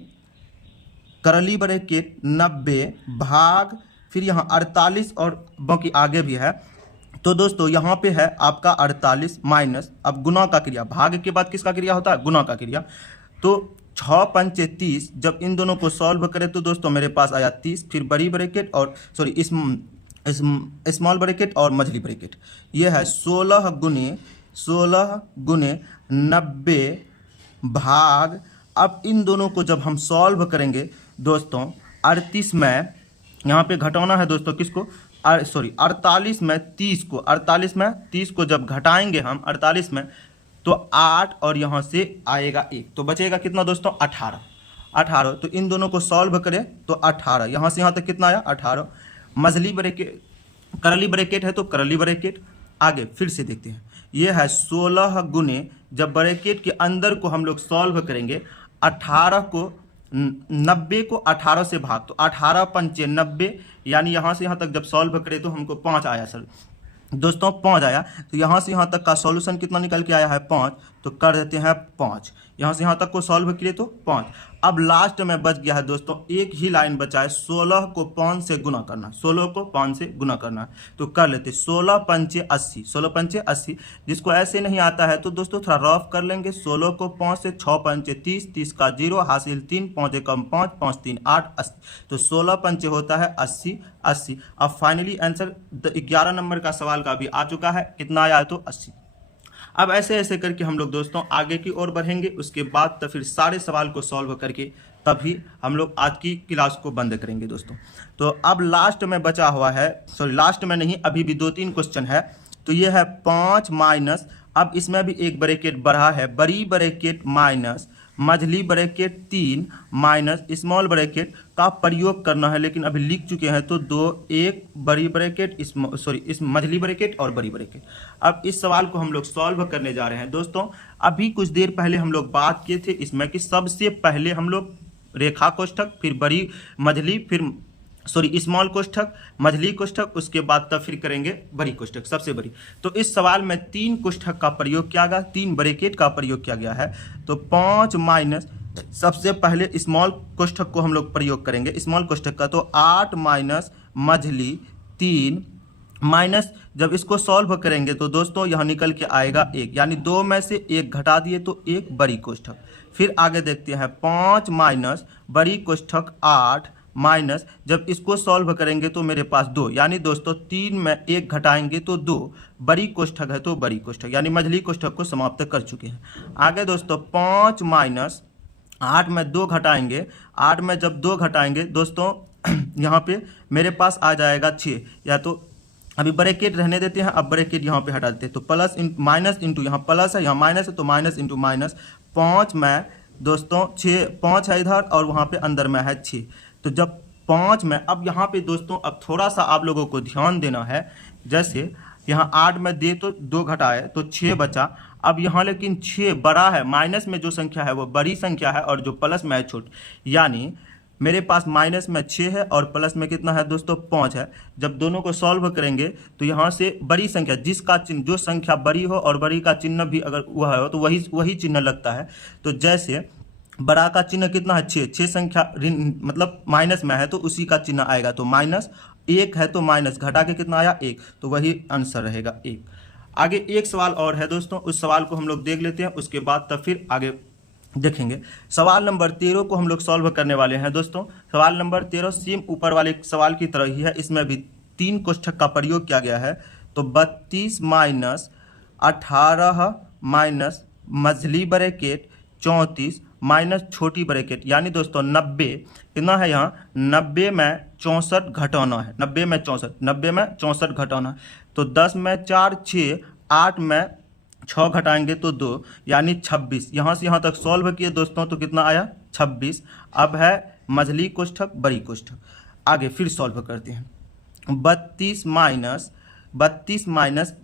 करली ब्रैकेट 90 भाग, फिर यहाँ 48 और बाकी आगे भी है। तो दोस्तों यहाँ पे है आपका 48 माइनस, अब गुना का क्रिया, भाग के बाद किसका क्रिया होता है, गुना का क्रिया। तो 6 पंचे 30, जब इन दोनों को सॉल्व करें तो दोस्तों मेरे पास आया 30, फिर बड़ी ब्रैकेट और स्मॉल ब्रैकेट और मझली ब्रैकेट। ये है 16 गुने 90 भाग, अब इन दोनों को जब हम सॉल्व करेंगे दोस्तों 38 में यहाँ पे घटाना है दोस्तों किसको, 48 में 30 को, 48 में 30 को जब घटाएंगे हम 48 में तो 8 और यहाँ से आएगा 1, तो बचेगा कितना दोस्तों 18। तो इन दोनों को सॉल्व करें तो 18, यहाँ से यहाँ तक कितना आया 18। मझली ब्रैकेट करली ब्रैकेट है तो करली ब्रैकेट। आगे फिर से देखते हैं, ये है 16 गुने, जब ब्रैकेट के अंदर को हम लोग सॉल्व करेंगे 18 को 90 को 18 से भाग, तो 18 पंचे 90, यानी यहाँ से यहाँ तक जब सॉल्व करें तो हमको 5 आया सर दोस्तों, 5 आया। तो यहाँ से यहाँ तक का सॉल्यूशन कितना निकल के आया है 5, तो कर देते हैं 5, यहाँ से यहाँ तक को सॉल्व किए तो 5। अब लास्ट में बच गया है दोस्तों एक ही लाइन बचा है, 16 को 5 से गुना करना, 16 को 5 से गुना करना, तो कर लेते 16 पंचे 80, 16 पंचे 80। जिसको ऐसे नहीं आता है तो दोस्तों थोड़ा रफ कर लेंगे, 16 को 5 से 6 पंचे 30, 30 का 0 हासिल 3, 5 एकम 5, 5 3 8 80, तो 16 पंचे होता है 80। अब फाइनली आंसर 11 नंबर का सवाल का भी आ चुका है, कितना आया तो 80। अब ऐसे ऐसे करके हम लोग दोस्तों आगे की ओर बढ़ेंगे, उसके बाद तो फिर सारे सवाल को सॉल्व करके तभी हम लोग आज की क्लास को बंद करेंगे दोस्तों। तो अब लास्ट में बचा हुआ है, लास्ट में नहीं, अभी भी 2-3 क्वेश्चन है। तो ये है 5 माइनस, अब इसमें भी एक ब्रैकेट बढ़ा है, बड़ी ब्रैकेट माइनस मझली ब्रैकेट 3 माइनस स्मॉल ब्रैकेट का प्रयोग करना है, लेकिन अभी लिख चुके हैं तो 2, एक बड़ी ब्रैकेट इस मझली ब्रैकेट और बड़ी ब्रैकेट। अब इस सवाल को हम लोग सॉल्व करने जा रहे हैं दोस्तों। अभी कुछ देर पहले हम लोग बात किए थे इसमें कि सबसे पहले हम लोग रेखा कोष्ठक, फिर बड़ी मझली, फिर स्मॉल कोष्ठक, मझली कोष्ठक, उसके बाद तब फिर करेंगे बड़ी कोष्ठक सबसे बड़ी। तो इस सवाल में 3 कोष्ठक का प्रयोग किया गया, 3 ब्रैकेट का प्रयोग किया गया है। तो 5 माइनस, सबसे पहले स्मॉल कोष्ठक को हम लोग प्रयोग करेंगे, स्मॉल कोष्ठक का, तो 8 माइनस मझली 3 माइनस, जब इसको सॉल्व करेंगे तो दोस्तों यहाँ निकल के आएगा 1, यानी 2 में से 1 घटा दिए तो 1 बड़ी कोष्ठक। फिर आगे देखते हैं 5 माइनस बड़ी कोष्ठक 8 माइनस, जब इसको सॉल्व करेंगे तो मेरे पास 2, यानी दोस्तों 3 में 1 घटाएंगे तो 2 बड़ी कोष्ठक है, तो बड़ी कोष्ठक, यानी मझली कोष्ठक को समाप्त कर चुके हैं। आगे दोस्तों 5 माइनस 8 में 2 घटाएंगे, 8 में जब 2 घटाएंगे दोस्तों यहाँ पे मेरे पास आ जाएगा 6, या तो अभी ब्रैकेट रहने देते हैं, अब ब्रैकेट यहाँ पे हटा देते हैं, तो प्लस माइनस इंटू, यहाँ प्लस है यहाँ माइनस है, तो माइनस इंटू माइनस, 5 में दोस्तों 6, 5 है इधर और वहाँ पे अंदर में है 6, तो जब 5 में, अब यहाँ पे दोस्तों अब थोड़ा सा आप लोगों को ध्यान देना है, जैसे यहाँ 8 में दे तो 2 घटाए तो 6 बचा, अब यहाँ लेकिन 6 बड़ा है, माइनस में जो संख्या है वो बड़ी संख्या है और जो प्लस में है छोटी, यानी मेरे पास माइनस में 6 है और प्लस में कितना है दोस्तों 5 है। जब दोनों को सॉल्व करेंगे तो यहाँ से बड़ी संख्या, जिसका चिन्ह, जो संख्या बड़ी हो और बड़ी का चिन्ह भी अगर वह हो तो वही चिन्ह लगता है। तो जैसे बड़ा का चिन्ह कितना है 6 संख्या मतलब माइनस में है तो उसी का चिन्ह आएगा, तो माइनस, 1 है तो माइनस, घटा के कितना आया 1, तो वही आंसर रहेगा 1। आगे एक सवाल और है दोस्तों, उस सवाल को हम लोग देख लेते हैं, उसके बाद तब फिर आगे देखेंगे। सवाल नंबर 13 को हम लोग सॉल्व करने वाले हैं दोस्तों। सवाल नंबर 13 सेम ऊपर वाले सवाल की तरह ही है, इसमें भी 3 कोष्ठक का प्रयोग किया गया है। तो 32 माइनस 18 माइनस मझली ब्रैकेट 34 माइनस छोटी ब्रैकेट, यानी दोस्तों 90 कितना है यहाँ, 90 में 64 घटाना है, 90 में 64 घटाना है। तो 10 में 4 6, 8 में 6 घटाएंगे तो 2, यानी 26। यहाँ से यहाँ तक सॉल्व किए दोस्तों तो कितना आया 26। अब है मझली कोष्ठक बड़ी कोष्ठक, आगे फिर सॉल्व करते हैं। 32 माइनस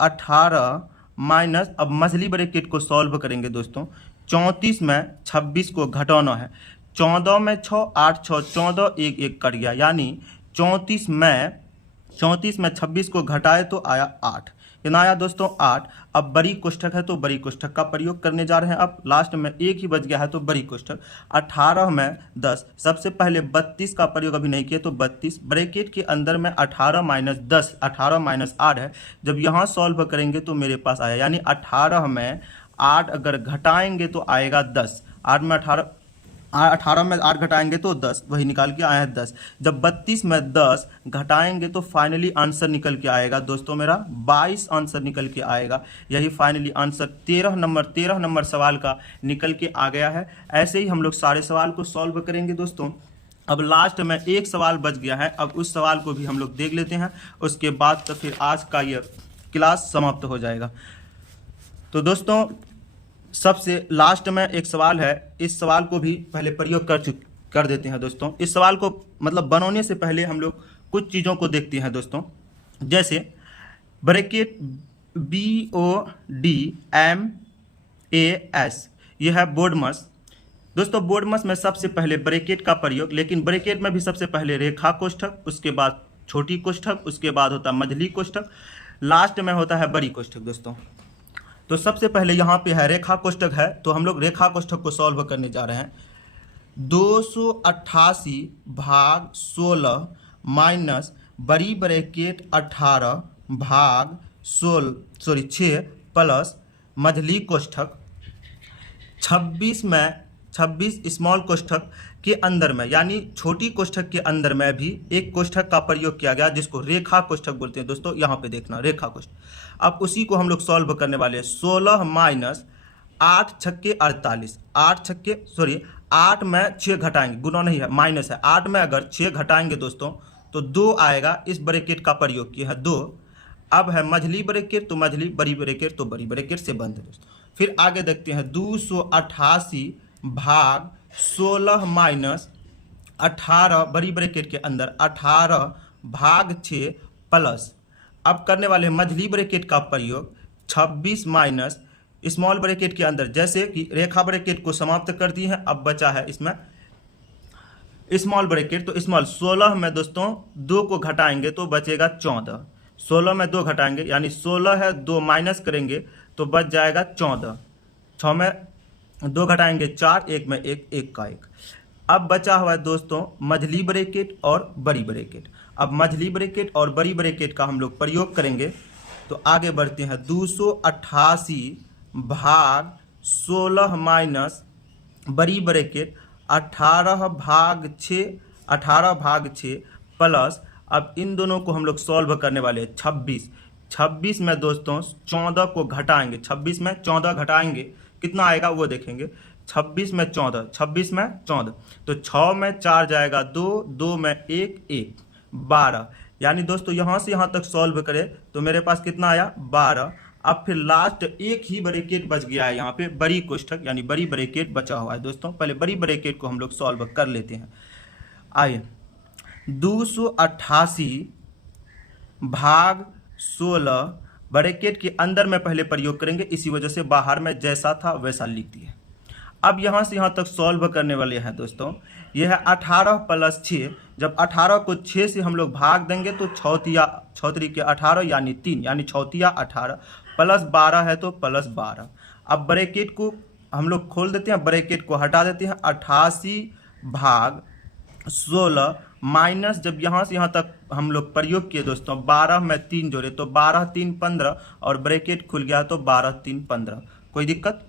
18 माइनस, अब मझली ब्रैकेट को सॉल्व करेंगे दोस्तों, 34 में 26 को घटाना है, 14 में 6 8 6 14, 1 1 कट गया, यानी 34 में 26 को घटाए तो आया 8, कितना आया दोस्तों 8। अब बड़ी कोष्ठक है तो बड़ी कोष्ठक का प्रयोग करने जा रहे हैं। अब लास्ट में 1 ही बच गया है तो बड़ी कोष्ठक। 18 में 10, सबसे पहले 32 का प्रयोग अभी नहीं किया तो 32, ब्रैकेट के अंदर में 18 माइनस 10, 18 माइनस 8 है, जब यहाँ सॉल्व करेंगे तो मेरे पास आया, यानी 18 में 8 अगर घटाएंगे तो आएगा 10, 8 में 18 में 8 घटाएंगे तो 10, वही निकाल के आया है 10। जब 32 में 10 घटाएंगे तो फाइनली आंसर निकल के आएगा दोस्तों मेरा 22 आंसर निकल के आएगा। यही फाइनली आंसर 13 नंबर सवाल का निकल के आ गया है। ऐसे ही हम लोग सारे सवाल को सॉल्व करेंगे दोस्तों। अब लास्ट में एक सवाल बच गया है, अब उस सवाल को भी हम लोग देख लेते हैं, उसके बाद तो फिर आज का ये क्लास समाप्त हो जाएगा। तो दोस्तों सबसे लास्ट में एक सवाल है, इस सवाल को भी पहले प्रयोग कर देते हैं दोस्तों। इस सवाल को मतलब बनाने से पहले हम लोग कुछ चीज़ों को देखते हैं दोस्तों, जैसे ब्रैकेट BODMAS, यह है बोडमस। दोस्तों बोडमस में सबसे पहले ब्रैकेट का प्रयोग, लेकिन ब्रैकेट में भी सबसे पहले रेखा कोष्ठक, उसके बाद छोटी कोष्ठक, उसके बाद होता है मझली कोष्ठक, लास्ट में होता है बड़ी कोष्ठक दोस्तों। तो सबसे पहले यहाँ पे है रेखा कोष्ठक है, तो हम लोग रेखा कोष्ठक को सॉल्व करने जा रहे हैं। 288 भाग 16 माइनस बड़ी ब्रैकेट 18 भाग 6 प्लस मझली कोष्ठक 26 स्मॉल कोष्ठक के अंदर में, यानी छोटी कोष्ठक के अंदर में भी एक कोष्ठक का प्रयोग किया गया जिसको रेखा कोष्ठक बोलते हैं दोस्तों। यहाँ पे देखना रेखा कोष्ठक, अब उसी को हम लोग सॉल्व करने वाले हैं। 16 माइनस 8 छक्के 48, 8 में 6 घटाएंगे, गुना नहीं है माइनस है, 8 में अगर 6 घटाएंगे दोस्तों तो 2 आएगा, इस ब्रैकेट का प्रयोग किया है 2। अब है मझली ब्रैकेट तो मझली, बड़ी ब्रैकेट तो बड़ी ब्रैकेट से बंद है दोस्तों। फिर आगे देखते हैं 288 भाग 16 माइनस 18 बड़ी ब्रैकेट के अंदर 18 भाग 6 प्लस, अब करने वाले मझली ब्रैकेट का प्रयोग 26 माइनस स्मॉल ब्रैकेट के अंदर, जैसे कि रेखा ब्रैकेट को समाप्त कर दी है, अब बचा है इसमें स्मॉल ब्रैकेट, तो स्मॉल 16 में दोस्तों 2 को घटाएंगे तो बचेगा 14, 16 में 2 घटाएंगे यानी 16 है, 2 माइनस करेंगे तो बच जाएगा 14, 6 में 2 घटाएंगे 4, 1 में 1, 1 का 1। अब बचा हुआ है दोस्तों मझली ब्रैकेट और बड़ी ब्रैकेट। अब मझली ब्रैकेट और बड़ी ब्रैकेट का हम लोग प्रयोग करेंगे, तो आगे बढ़ते हैं। 288 भाग 16 माइनस बड़ी ब्रैकेट 18 भाग 6 प्लस, अब इन दोनों को हम लोग सॉल्व करने वाले हैं। 26 में दोस्तों 14 को घटाएंगे, 26 में 14 घटाएंगे कितना आएगा वो देखेंगे। 26 में 14, तो 6 में 4 जाएगा 2, 2 में 1, 1, 12, यानी दोस्तों यहाँ से यहाँ तक सॉल्व करें तो मेरे पास कितना आया 12। अब फिर लास्ट एक ही ब्रैकेट बच गया है यहाँ पे, बड़ी कोष्ठक यानी बड़ी ब्रैकेट बचा हुआ है दोस्तों। पहले बड़ी ब्रैकेट को हम लोग सॉल्व कर लेते हैं। आइए 288 भाग 16 ब्रैकेट के अंदर में पहले प्रयोग करेंगे, इसी वजह से बाहर में जैसा था वैसा लिख दिए। अब यहाँ से यहाँ तक सॉल्व करने वाले हैं दोस्तों। यह है 18 प्लस 6, जब 18 को 6 से हम लोग भाग देंगे तो 6 के 18 यानी 3, यानी 6 18 प्लस 12 है तो प्लस 12। अब ब्रैकेट को हम लोग खोल देते हैं, ब्रैकेट को हटा देते हैं। 88 भाग 16 माइनस, जब यहाँ से यहाँ तक हम लोग प्रयोग किए दोस्तों, 12 में 3 जोड़े तो 12 3 15 और ब्रैकेट खुल गया तो 12 3 15, कोई दिक्कत।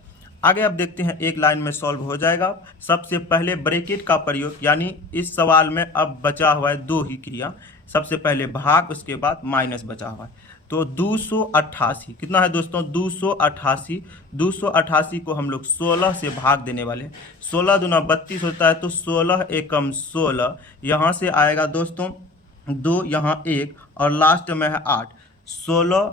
आगे अब देखते हैं, एक लाइन में सॉल्व हो जाएगा। सबसे पहले ब्रैकेट का प्रयोग, यानी इस सवाल में अब बचा हुआ है 2 ही क्रिया, सबसे पहले भाग उसके बाद माइनस बचा हुआ है। तो 288 कितना है दोस्तों 288 को हम लोग 16 से भाग देने वाले। 16 दूना 32 होता है तो 16 एकम 16, यहाँ से आएगा दोस्तों 2, यहाँ 1 और लास्ट में है 8। 16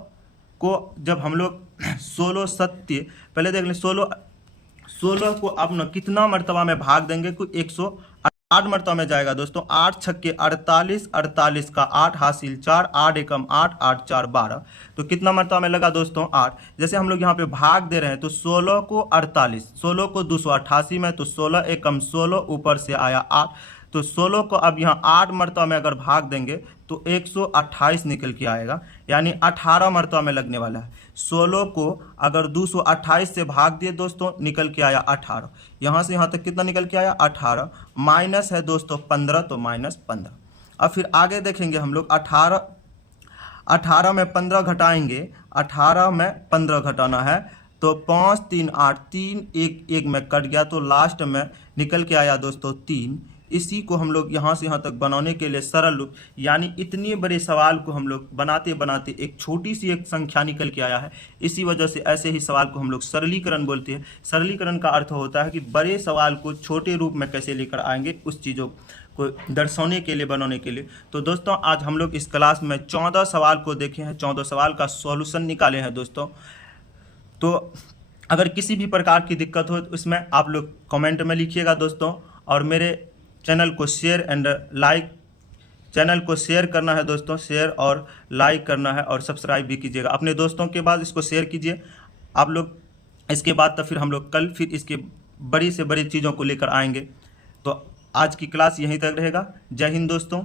को जब हम लोग 16 सत्य पहले देख लें, 16 को अब न कितना मर्तबा में भाग देंगे, कोई 108 मर्तबा में जाएगा दोस्तों। 8 छक्के 48, 48 का 8 हासिल 4, 8 एकम 8, 8 4 12, तो कितना मर्तबा में लगा दोस्तों 8। जैसे हम लोग यहाँ पे भाग दे रहे हैं तो 16 को 48, 16 को 288 में तो 16 एकम 16, ऊपर से आया 8, तो 16 को अब यहाँ 8 मर्तबा में अगर भाग देंगे तो 128 निकल के आएगा, यानी 18 मर्तबा में लगने वाला है। 16 को अगर 228 से भाग दिए दोस्तों, निकल के आया 18, यहाँ से यहाँ तक कितना निकल के आया 18, माइनस है दोस्तों 15 तो माइनस 15। अब फिर आगे देखेंगे हम लोग 18 में 15 घटाएंगे, 18 में 15 घटाना है तो 5 3 8, 3 1 1 में कट गया तो लास्ट में निकल के आया दोस्तों 3। इसी को हम लोग यहाँ से यहाँ तक बनाने के लिए सरल रूप, यानी इतने बड़े सवाल को हम लोग बनाते बनाते एक छोटी सी एक संख्या निकल के आया है। इसी वजह से ऐसे ही सवाल को हम लोग सरलीकरण बोलते हैं। सरलीकरण का अर्थ होता है कि बड़े सवाल को छोटे रूप में कैसे लेकर आएंगे, उस चीज़ों को दर्शाने के लिए, बनाने के लिए। तो दोस्तों आज हम लोग इस क्लास में 14 सवाल को देखे हैं, 14 सवाल का सॉल्यूशन निकाले हैं दोस्तों। तो अगर किसी भी प्रकार की दिक्कत हो तो इसमें आप लोग कमेंट में लिखिएगा दोस्तों, और मेरे चैनल को शेयर करना है दोस्तों, शेयर और लाइक करना है, और सब्सक्राइब भी कीजिएगा अपने दोस्तों के बाद, इसको शेयर कीजिए आप लोग। इसके बाद तो फिर हम लोग कल फिर इसके बड़ी से बड़ी चीज़ों को लेकर आएंगे। तो आज की क्लास यहीं तक रहेगा। जय हिंद दोस्तों।